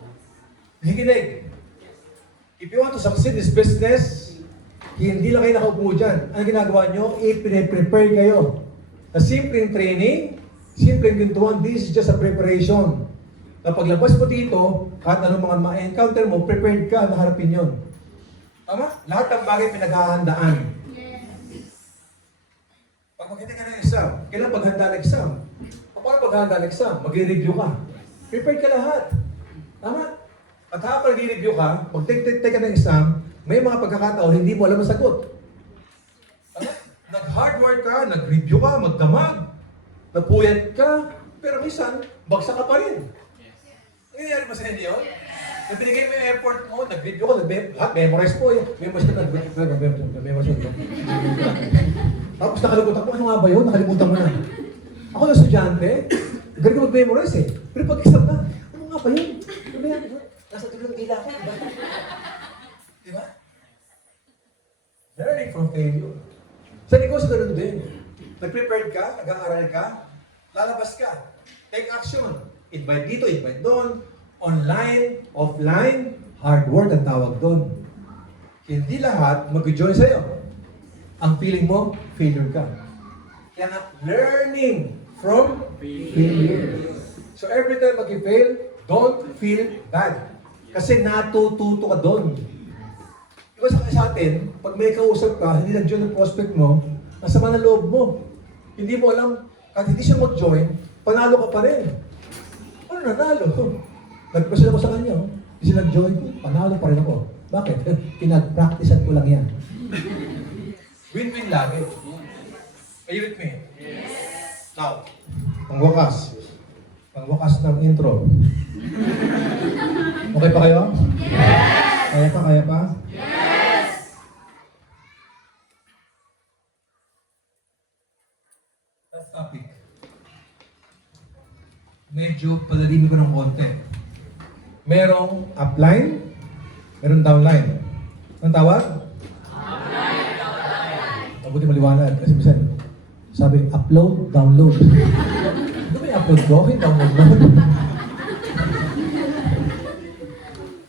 Higilig. If you want to succeed in this business, hindi lang kayo nakaupo dyan. Ang ginagawa nyo, i-prepare kayo. Sa simpleng training, simpleng gintuan, this is just a preparation. Na paglabas mo dito, kahit anong mga ma-encounter mo, prepared ka na harapin yun. Tama? Lahat ng bagay pinaghahandaan. Pag maganda ka ng exam, kailan paghanda ng exam? Paano paghanda ng exam? Mag-review ka. Prepared ka lahat. Tama? At habang nag-review ka, pag take ka ng exam, may mga pagkakataon, hindi mo alam ang sagot. Nag-hard work ka, nag-review ka, magdamag, napuyat ka, pero minsan, bagsak ka pa rin. Nangyayari ba sa inyo? Na binigay mo yung effort mo, nag-review ka, lahat, memorize po eh. Memorize ka, memorize ko. Tapos nakalimutan ko, ano nga ba yun? Nakalimutan mo na. Ako yung estudyante, galing ko mag-memorize eh. Pero pag-exam na, ano nga ba yun? Ano yan? Nasa tulong ila ko, diba? Diba? Learning from failure. Sa negosyo ganun din. Nag-prepared ka, nag-aaral ka, lalabas ka. Take action. Invite dito, invite doon. Online, offline, hard work ang tawag doon. Hindi lahat mag-join sa'yo. Ang feeling mo, failure ka. Kaya nga, learning from failure. So every time mag-fail, don't feel bad. Kasi natututo ka doon. Diba sa atin, pag may kausap ka, hindi nag-join ng prospect mo, nasama na loob mo. Hindi mo alam, kahit hindi siya mag-join, panalo ka pa rin. Ano nanalo? Nag-question ako sa kanya, hindi siya nag-join, panalo pa rin ako. Bakit? Pinag-practicean ko lang yan. Win-win lagi. Are you with me? Yes. Now, pangwakas ng intro. Okay pa kayo? Yes! Kaya pa? Yes! Last topic. Medyo palalimin ko ng konti. Merong upline, merong downline. Anong tawag? Upline, downline. Mabuti maliwanag. Kasi minsan, sabi, upload, download. Ano may upload ko? Okay, download mo.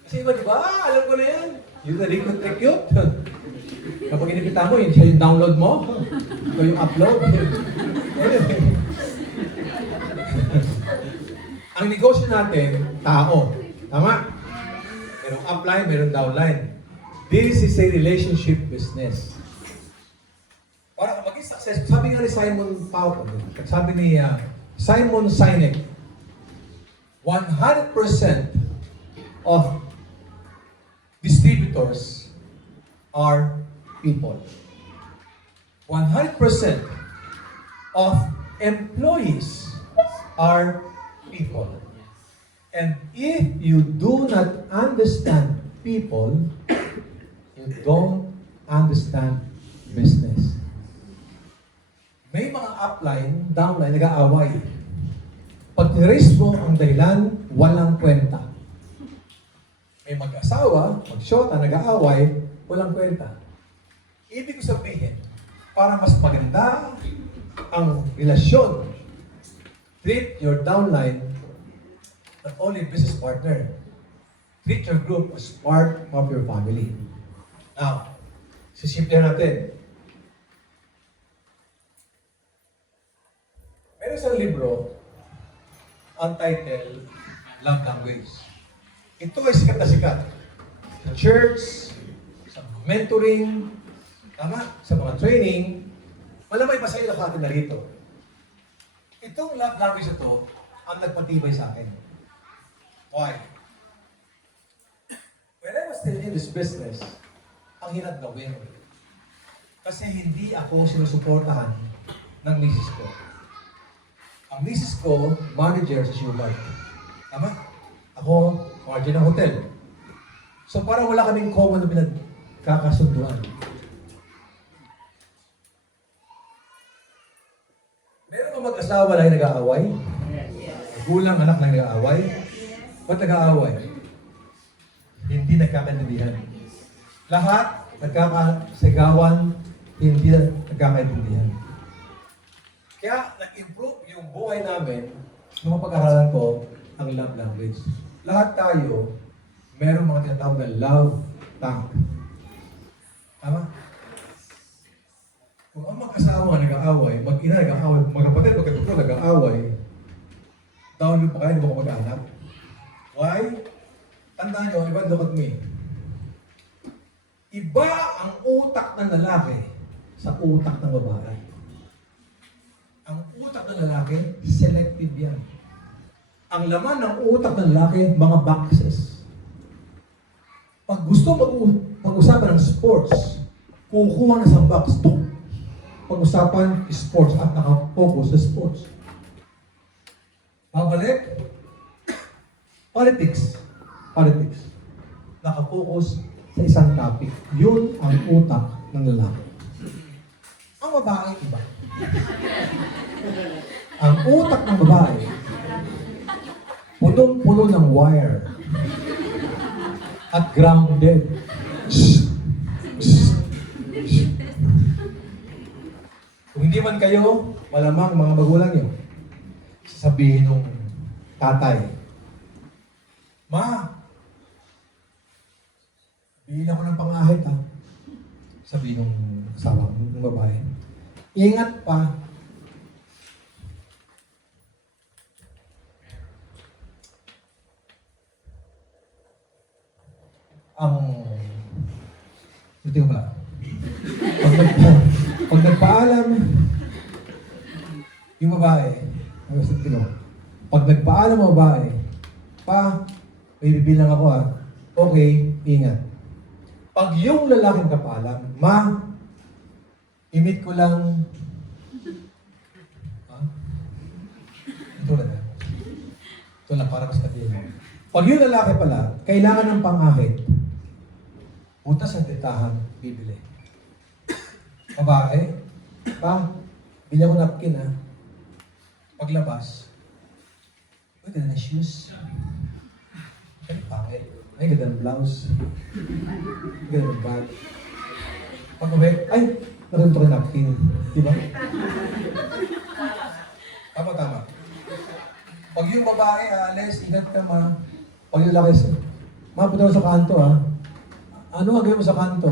Kasi iba, diba? Alam ko na yan. Yung na-recruit recute. Kapag inipita mo, yun siya yung download mo. Ikaw yung upload. Ang negosyo natin, tao. Tama? Merong upline, merong downline. This is a relationship business. Para maging success, sabi nga ni Simon Powell, sabi ni Simon Sinek, 100% of distributors are people. 100% of employees are people. And if you do not understand people, you don't understand business. May mga upline, downline, nag-aaway. Pag ni-raise mo ang dahilan, walang kwenta. May mag-asawa, mag-shota, nag-aaway, walang kwenta. Ibig sabihin, para mas maganda ang relasyon, treat your downline not only business partner. Treat your group as part of your family. Now, sisimple natin. Meron isang libro, ang title, Love Language. Ito ay sikat na sikat. Sa church, sa mga mentoring, tama, sa mga training, malamay pa sa iyo lahat na rito. Itong love language na ito, ang nagpatibay sa akin. Why? When I was still in this business, ang hirap gawin. Kasi hindi ako sinusuportahan ng misis ko. Ang misis ko, manager sa Showmart. Tama? Ako, manager ng hotel. So parang wala kaming common na pinagkakasunduan. Meron ba mag-asawa na nag-aaway? Gulang anak na nag-aaway? Ba't nag-aaway? Hindi nagkakaintindihan. Lahat nagkakasigawan, hindi nagkakaintindihan. Kaya nag-improve yung buhay namin nung mapag-aralan ko ang love language. Lahat tayo, merong mga tinatawag na love tank. Tama? Kung ang mag-asawa nag-aaway, mag-ina nag-aaway, magkapatid, magkatutlo nag-aaway, down yung pa kayo, hindi mo mag-anak. Why? Tandaan nyo, iba, look at me. Iba ang utak ng lalaki sa utak ng babae. Ang utak ng lalaki, selective yan. Ang laman ng utak ng lalaki, mga boxes. Pag gusto mag-usapan ng sports, kukuha na sa box. Pag-usapan sports at nakafocus sa sports. Babalik, politics. Politics. Nakafocus sa isang topic. Yun ang utak ng lalaki. Ang babae, iba. Ang utak ng babae, punong-puno ng wire at grounded. Kung hindi man kayo, malamang mga magulang nyo, sasabihin ng tatay, Ma, bilhin ako ng pangahit ha. Sabihin ng asawa ng babae, ingat pa. Ito ba? Pag nagpaalam, yung babae, pag nagpaalam ang babae, Pa, may bibilang ako ha. Okay, ingat. Pag yung lalaking kapaalam, Ma, imit ko lang. Ha? Ito lang. Ito lang, para mas sabihin. Pag yung lalaki pala, kailangan ng pangahit, punta sa titahan, bibili. Babae, Pa, bili ako napkin ha. Paglabas, pwede na shoes. Ay, pangit. Ay, ganda ng blouse. Ganda ng bag. Pag-uwi, ay, narinto ko napkin. Di ba? Tama. Pag yung babae, alis, ingat ka ma. Pag yung laki, Ma, punta ko sa kanto ha. Ano ang gawin mo sa kanto?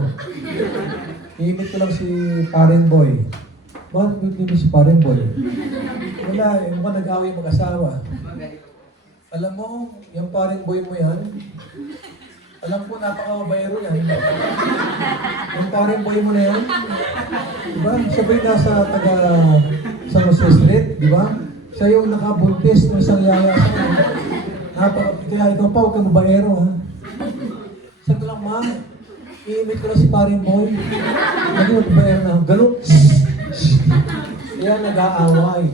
Iimit ko lang si Parent Boy. Bakit mo si Parent Boy? Wala, mukhang nag-away yung mag-asawa. Alam mo, yung Parent Boy mo yan, alam ko, napaka-mabayero yan. Yung Parent Boy mo na yan, diba? Sabay nasa San Jose Street, diba? Siya yung nakabuntis ng isang yaya sa kaya ikaw pa, huwag kang mabayero, ha? Sabi ko lang, Ma, iimit ko lang si Parent Boy. Lagi mo mabayero na, ganun. Kaya nag-aaway.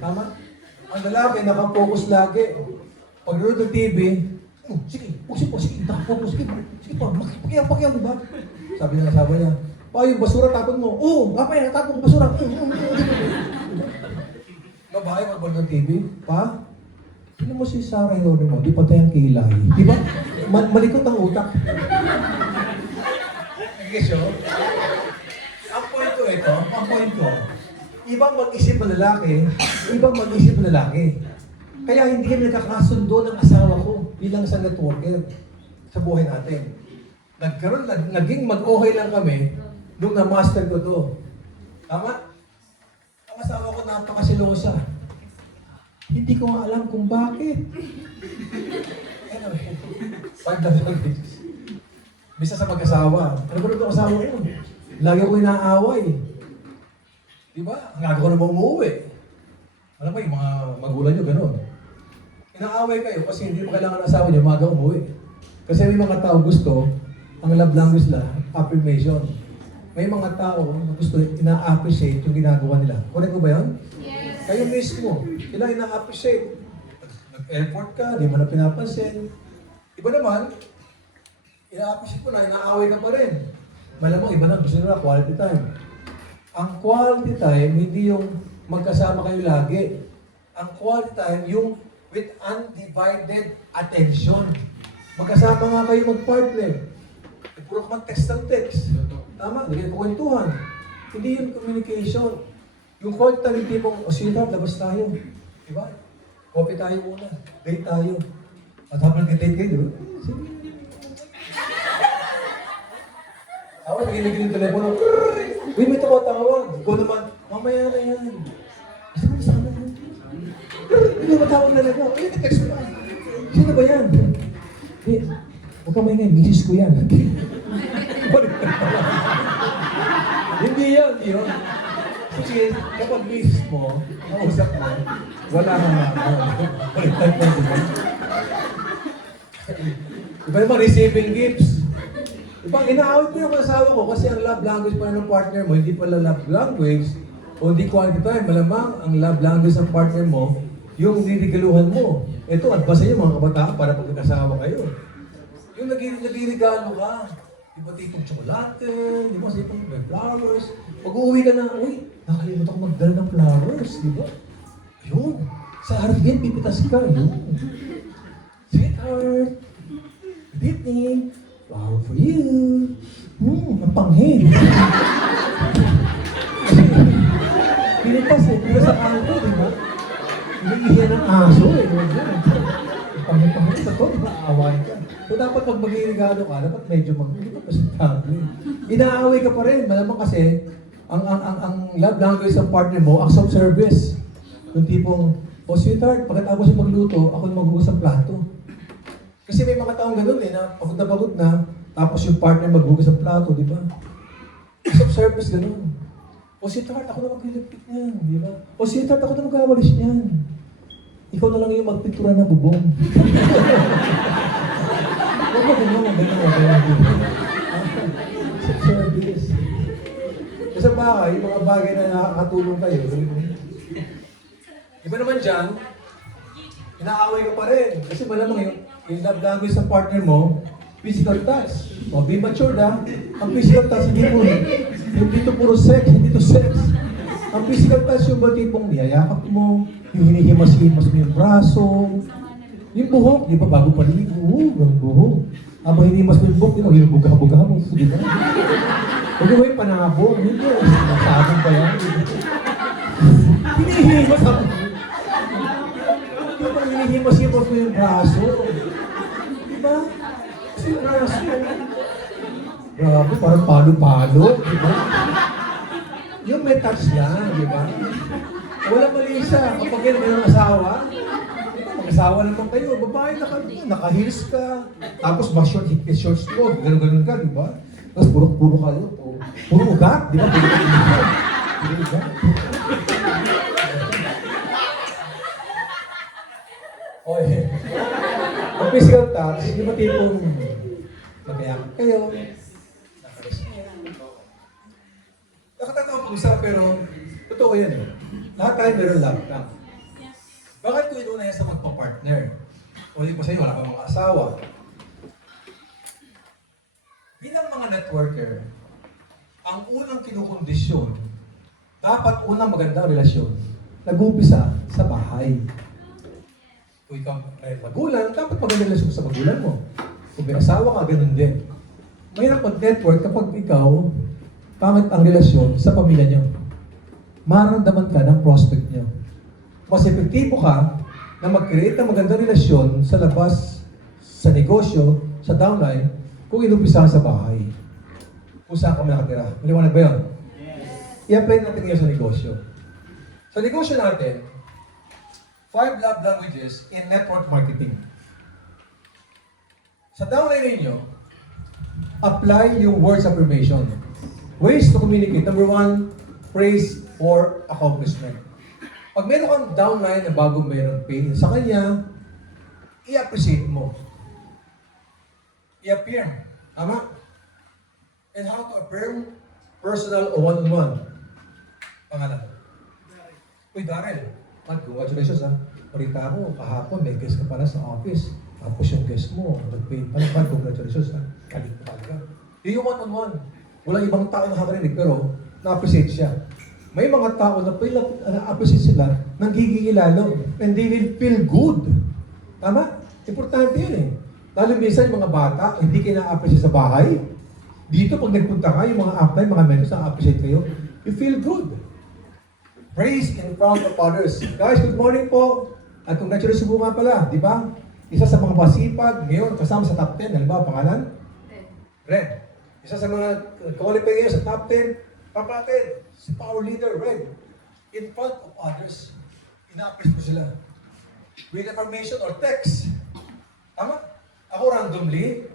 Tama? Ang lalaki, nakapokus lagi. Pag nanonood ng TV, oh, sige, nakapokus, sige pa, pakiyaw, di ba? Sabi ng asawa niya, pa, yung basura tapon mo. Oo, papaya, tapon ko basura. Babae, magbalik ng TV, pa, sino mo si Sarah Henry mo? Di patay ang kilay. Di ba? Malikot ang utak. Guess yun? Ang point ko ito, ibang mag-isip ng lalaki, ibang mag-isip ng lalaki. Kaya hindi kami nagkakasundo ng asawa ko bilang isang networker sa buhay natin. Naging mag-okay lang kami nung na-master ko to. Tama? Ang asawa ko napakasilosa. Hindi ko nga alam kung bakit. Anyway, 5 languages. Bisa sa mag-asawa. Ano ba nung asawa ko? Lagi ko inaaway. Di ba? Ang aga ko naman umuwi. Alam mo, yung mga magulang nyo, gano'n. Inaaway kayo kasi hindi mo kailangan ng asawa nyo, maaga umuwi. Kasi may mga tao gusto, ang love language na, affirmation. May mga tao na gusto, ina-appreciate yung ginagawa nila. Correct ko ba yun? Yes. Kayo mismo, sila ina-appreciate. Nag-effort ka, di mo na pinapansin. Iba naman, ina-appreciate mo na, inaaway ka pa rin. Malamang iba na, gusto nila quality time. Ang quality time, hindi yung magkasama kayo lagi. Ang quality time, yung with undivided attention. Magkasama nga kayo mag-partner. Puro ka mag-text ng text. Tama, hindi kayo kwentuhan. Hindi yung communication. Yung quality time, hindi mong, sweetheart, labas tayo. Diba? Coffee tayo muna. Date tayo. At habang nag-date kayo, diba? Sige. Ako, nagiging yung telepono. Uy, may tawag. Ikaw naman, mamaya na yan. Basta mo sana yan. Hindi mo matawag na lang. Uy, text mo lang. Sino ba yan? Eh, huwag ka maingay, misis ko yan. Hindi yan, yun. Kasi kapag misis mo, kausap mo, wala kang baliktad mo, diba? Iba naman, receiving gifts. Diba, inaawit ko yung asawa ko kasi ang love language pa ng partner mo, hindi pala love language, o hindi quality time. Malamang ang love language ng partner mo, yung nirigaluhan mo. Ito, advice niyo mga kabataan para pag nag-asawa kayo. Yung nagregalo ka, di ba tipong tsokolate, di ba tipong flowers. Pag uuwi ka na, uy, nakalimutan ko magdala ng flowers, di ba? Ayun, sa hardin, pipitas ka, yun. Sweetheart, good evening. Flower for you. Ang panghin. Pilitas eh, pilitas sa kanto, di ba? Hinihiyan ng aso eh. Ang panghin sa to, di ba? Aaway ka. So dapat pag mag-iregalo ka, dapat medyo mag-presentable. Inaaway ka pa rin. Malamang kasi, ang love language ng partner mo, acts of service. Yung tipong, oh sweetheart, pagkatapos yung magluto, ako yung maghugas ng plato. Kasi may mga taong ganun eh, na pagod na, tapos yung partner maghugas ng plato, di ba? Acts of service, ganun. O sweetheart, ako na maglilipit niyan, di ba? O sweetheart, ako na magawalis niyan. Ikaw na lang yung magpintura ng bubong. Huwag mo ganun. Acts of service. Kasi baka, yung mga bagay na nakakatulong kayo, iba naman dyan, inaaway ka pa rin. Kasi malamang yung love language sa partner mo, physical touch. O, be matured ha. Ang physical touch, hindi to puro sex, hindi to sex. Ang physical touch yung ba tipong niyayakap mo, yung hinihimas-himas mo yung braso, yung buhok, di ba bago paligo, yung buhok. Habang hinihimas mo yung buhok, di ba, hinubuga-buga mo, di ba? Huwag mo yung panabong, hindi. Masabong pa yan. Hinihimas ako. Hinihimas-himas mo yung braso. Diba? Kasi yung braso. Grabe, parang palo-palo. Diba? Yung may touch lang, diba? Wala mali isa. Kapag yan ng asawa, mag-asawa naman kayo. Babae, naka-heels ka. Tapos short shorts mo. Ganun-ganun ka, diba? Tapos puro kayo. Puro ugat, diba? Puro ugat. Okay. Ang physical touch, di ba tipong magkayakap kayo, nakalis niya. Nakatatawa po isa, pero Totoo yan eh. Lahat tayo meron love tank. Bakit ko inuna yan sa magpa-partner? O di pa sa'yo, wala pa mga asawa. Bilang mga networker, ang unang kinukondisyon, dapat unang magandang relasyon, nag-uumpisa sa bahay. Kung ikaw ay magulang, dapat magandang relasyon sa magulang mo. Kung may asawa ka, ganun din. Mahirap mag-network kapag ikaw, pangit ang relasyon sa pamilya nyo. Mararamdaman ka ng prospect nyo. Mas epektibo ka na mag-create ng magandang relasyon sa labas, sa negosyo, sa downline, kung inumpisahan sa bahay. Kung saan ka nakatira. Maliwanag ba yun? I-apply natin ngayon sa negosyo. Sa negosyo natin, 5 love languages in network marketing. Sa downline ninyo, apply yung words affirmation. Ways to communicate. Number 1, praise or accomplishment. Pag meron kang downline na bagong meron pain sa kanya, i-appreciate mo. I-affirm. Tama? And how to affirm? Personal o one-on-one. Pangalan. Uy, Darrell. Congratulations ha. Parita ko, kahapon may guest ka pala sa office. Tapos yung guest mo, nag-pain pala. Congratulations ha. Kalit pa talaga. Yung one-on-one. Walang ibang tao na nakarinig, pero na-appreciate siya. May mga tao na na-appreciate sila, nanggigigil lalo. And they will feel good. Tama? Importante yun eh. Lalo minsan yung mga bata, hindi kayo na-appreciate sa bahay. Dito, pag nagpunta ka, yung mga upline, mga mentors na-appreciate kayo, you feel good. Praise in front of others. Guys, good morning po. At congratulations po nga pala, di ba? Isa sa mga masipag, ngayon, kasama sa top 10. Halimbawa, pangalan? Red. Isa sa mga qualify ngayon sa top 10. Kapatid, si power leader, Red. In front of others. Ina-appreciate ko sila. With information or text. Tama? Ako randomly,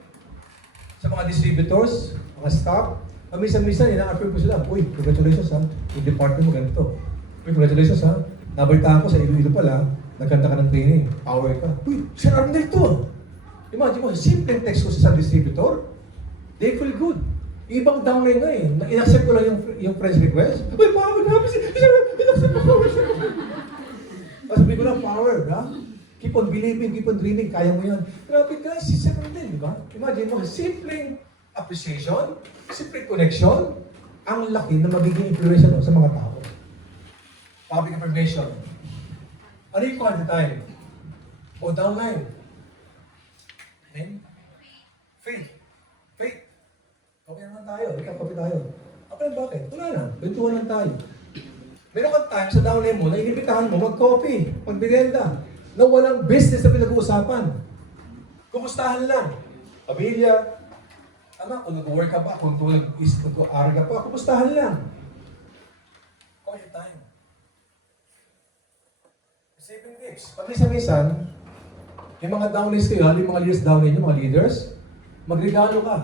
sa mga distributors, mga staff, minsan-minsan, ina-approve ko sila. Uy, congratulations ha. Yung department mo ganito. Uy, congratulations ha. Nabalitaan ko sa Iloilo pala, nagkanta ka ng training. Power ka. Uy, Sir Arnel to. Imagine mo, simple text ko sa distributor, they feel good. Ibang downline nga eh. In-accept ko lang yung friend's request. Uy, power ka. In-accept ko power siya. Sabi ko lang, power, ha? Keep on believing, keep on dreaming, kaya mo yan. Grabe guys, si Sir Arnel, di ba? Imagine mo, simpleng appreciation, simpleng connection, ang laki na magiging influence no, sa mga tao. Public information. Ano yung quantity? O downline? Faith. Faith. Okay naman tayo. Ikaw tayo. Okay, bakit? Wala na. Bentuhan lang tayo. Meron kang time sa downline mo na inibitahan mo mag-coffee, mag-merienda, na walang business na pinag-uusapan. Kumustahan lang. Pamilya. Tama, kung nag-work ka pa, kung nag-aaral ka pa, kumustahan lang. Quiet time. Saving tips. Pag minsan, yung mga downlines kayo, yung mga leaders downline nyo, mga leaders, magregalo ka.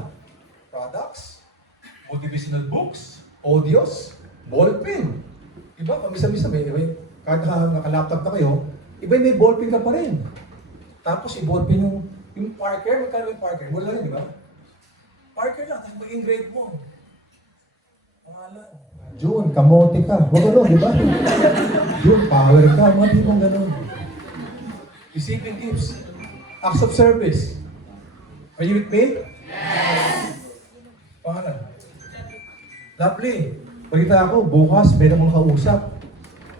Products, motivational books, audios, ballpen. Diba? Pamisa-misa may kahit naka-laptop na kayo, iba may ballpen ka pa rin. Tapos yung ballpen yung Parker, magkano yung Parker? Wala rin, di ba? Parker lang, tapos maging grade mo. Pangalan. June, kamote ka. Huwag gano'n, di ba? June, power ka. Mga di bang gano'n. Receiving gifts. Acts of service. Are you with me? Yes! Pangalan. Lovely. Pagkita ako, bukas, meron kong kausap.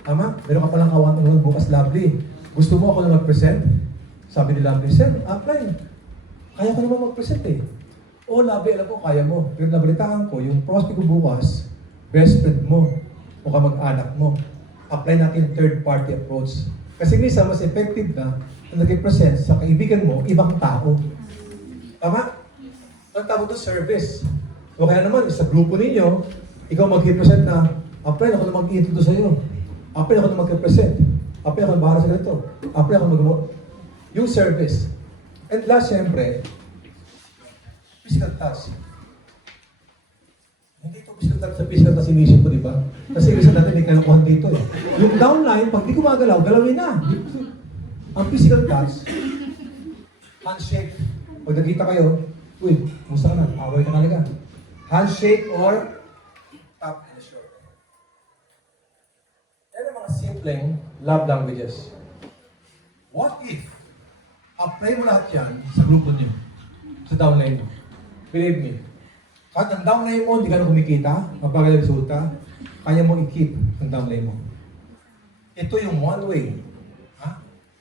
Tama? Meron ka palang kawan bukas, Lovely. Gusto mo ako na mag-present? Sabi ni Lovely, Sir, apply. Kaya ko naman mag-present eh. Oo, Lovely, alam ko, kaya mo. Pero nabalitaan ko, yung prospect ko bukas, best friend mo, o kamag-anak mo. Apply natin yung third-party approach. Kasi minsan, mas effective na nag-present sa kaibigan mo, ibang tao. Tama? Ang tawag doon, service. O kaya naman, sa grupo ninyo, ikaw mag-present na, apply ako na mag-introduce sa'yo. Apply ako na mag-present. Apply ako na bahala sa ganito. Apply ako na yung service. And last, syempre, physical touch. Hindi ito physical touch inisip ko, di ba? Kasi isa natin may kalakuhan dito eh. Yung downline, pag di gumagalaw, galawin na. Ang physical touch, handshake. Pag nagkita kayo, uy, musta ka na? Away ka talaga. Handshake or tap in the shoulder. explain love languages. What if, apply mo lahat yan sa grupo niyo, sa downline mo. Believe me, kahit ang downline mo, hindi ka na kumikita, mabagal ang resulta, kaya mo i-keep ang downline mo. Ito yung one way,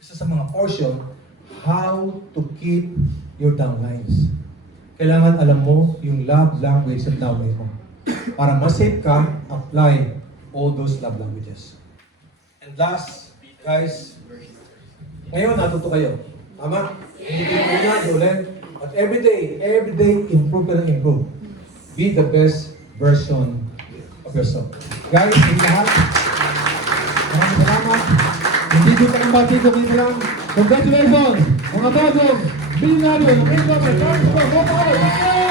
isa sa mga portion, how to keep your downlines. Kailangan alam mo yung love language ng downline mo. Para ma-save ka, apply all those love languages. And last, guys, ngayon natuto kayo. Tama? Hindi kayo yan, ulit. But every day, improve ka ng improve. Be the best version of yourself. Guys, hindi lahat. Maraming salamat. Hindi ko pa ng bati ko lang. Congratulations! Mga bagong bilinaryo ng Income and Transfer.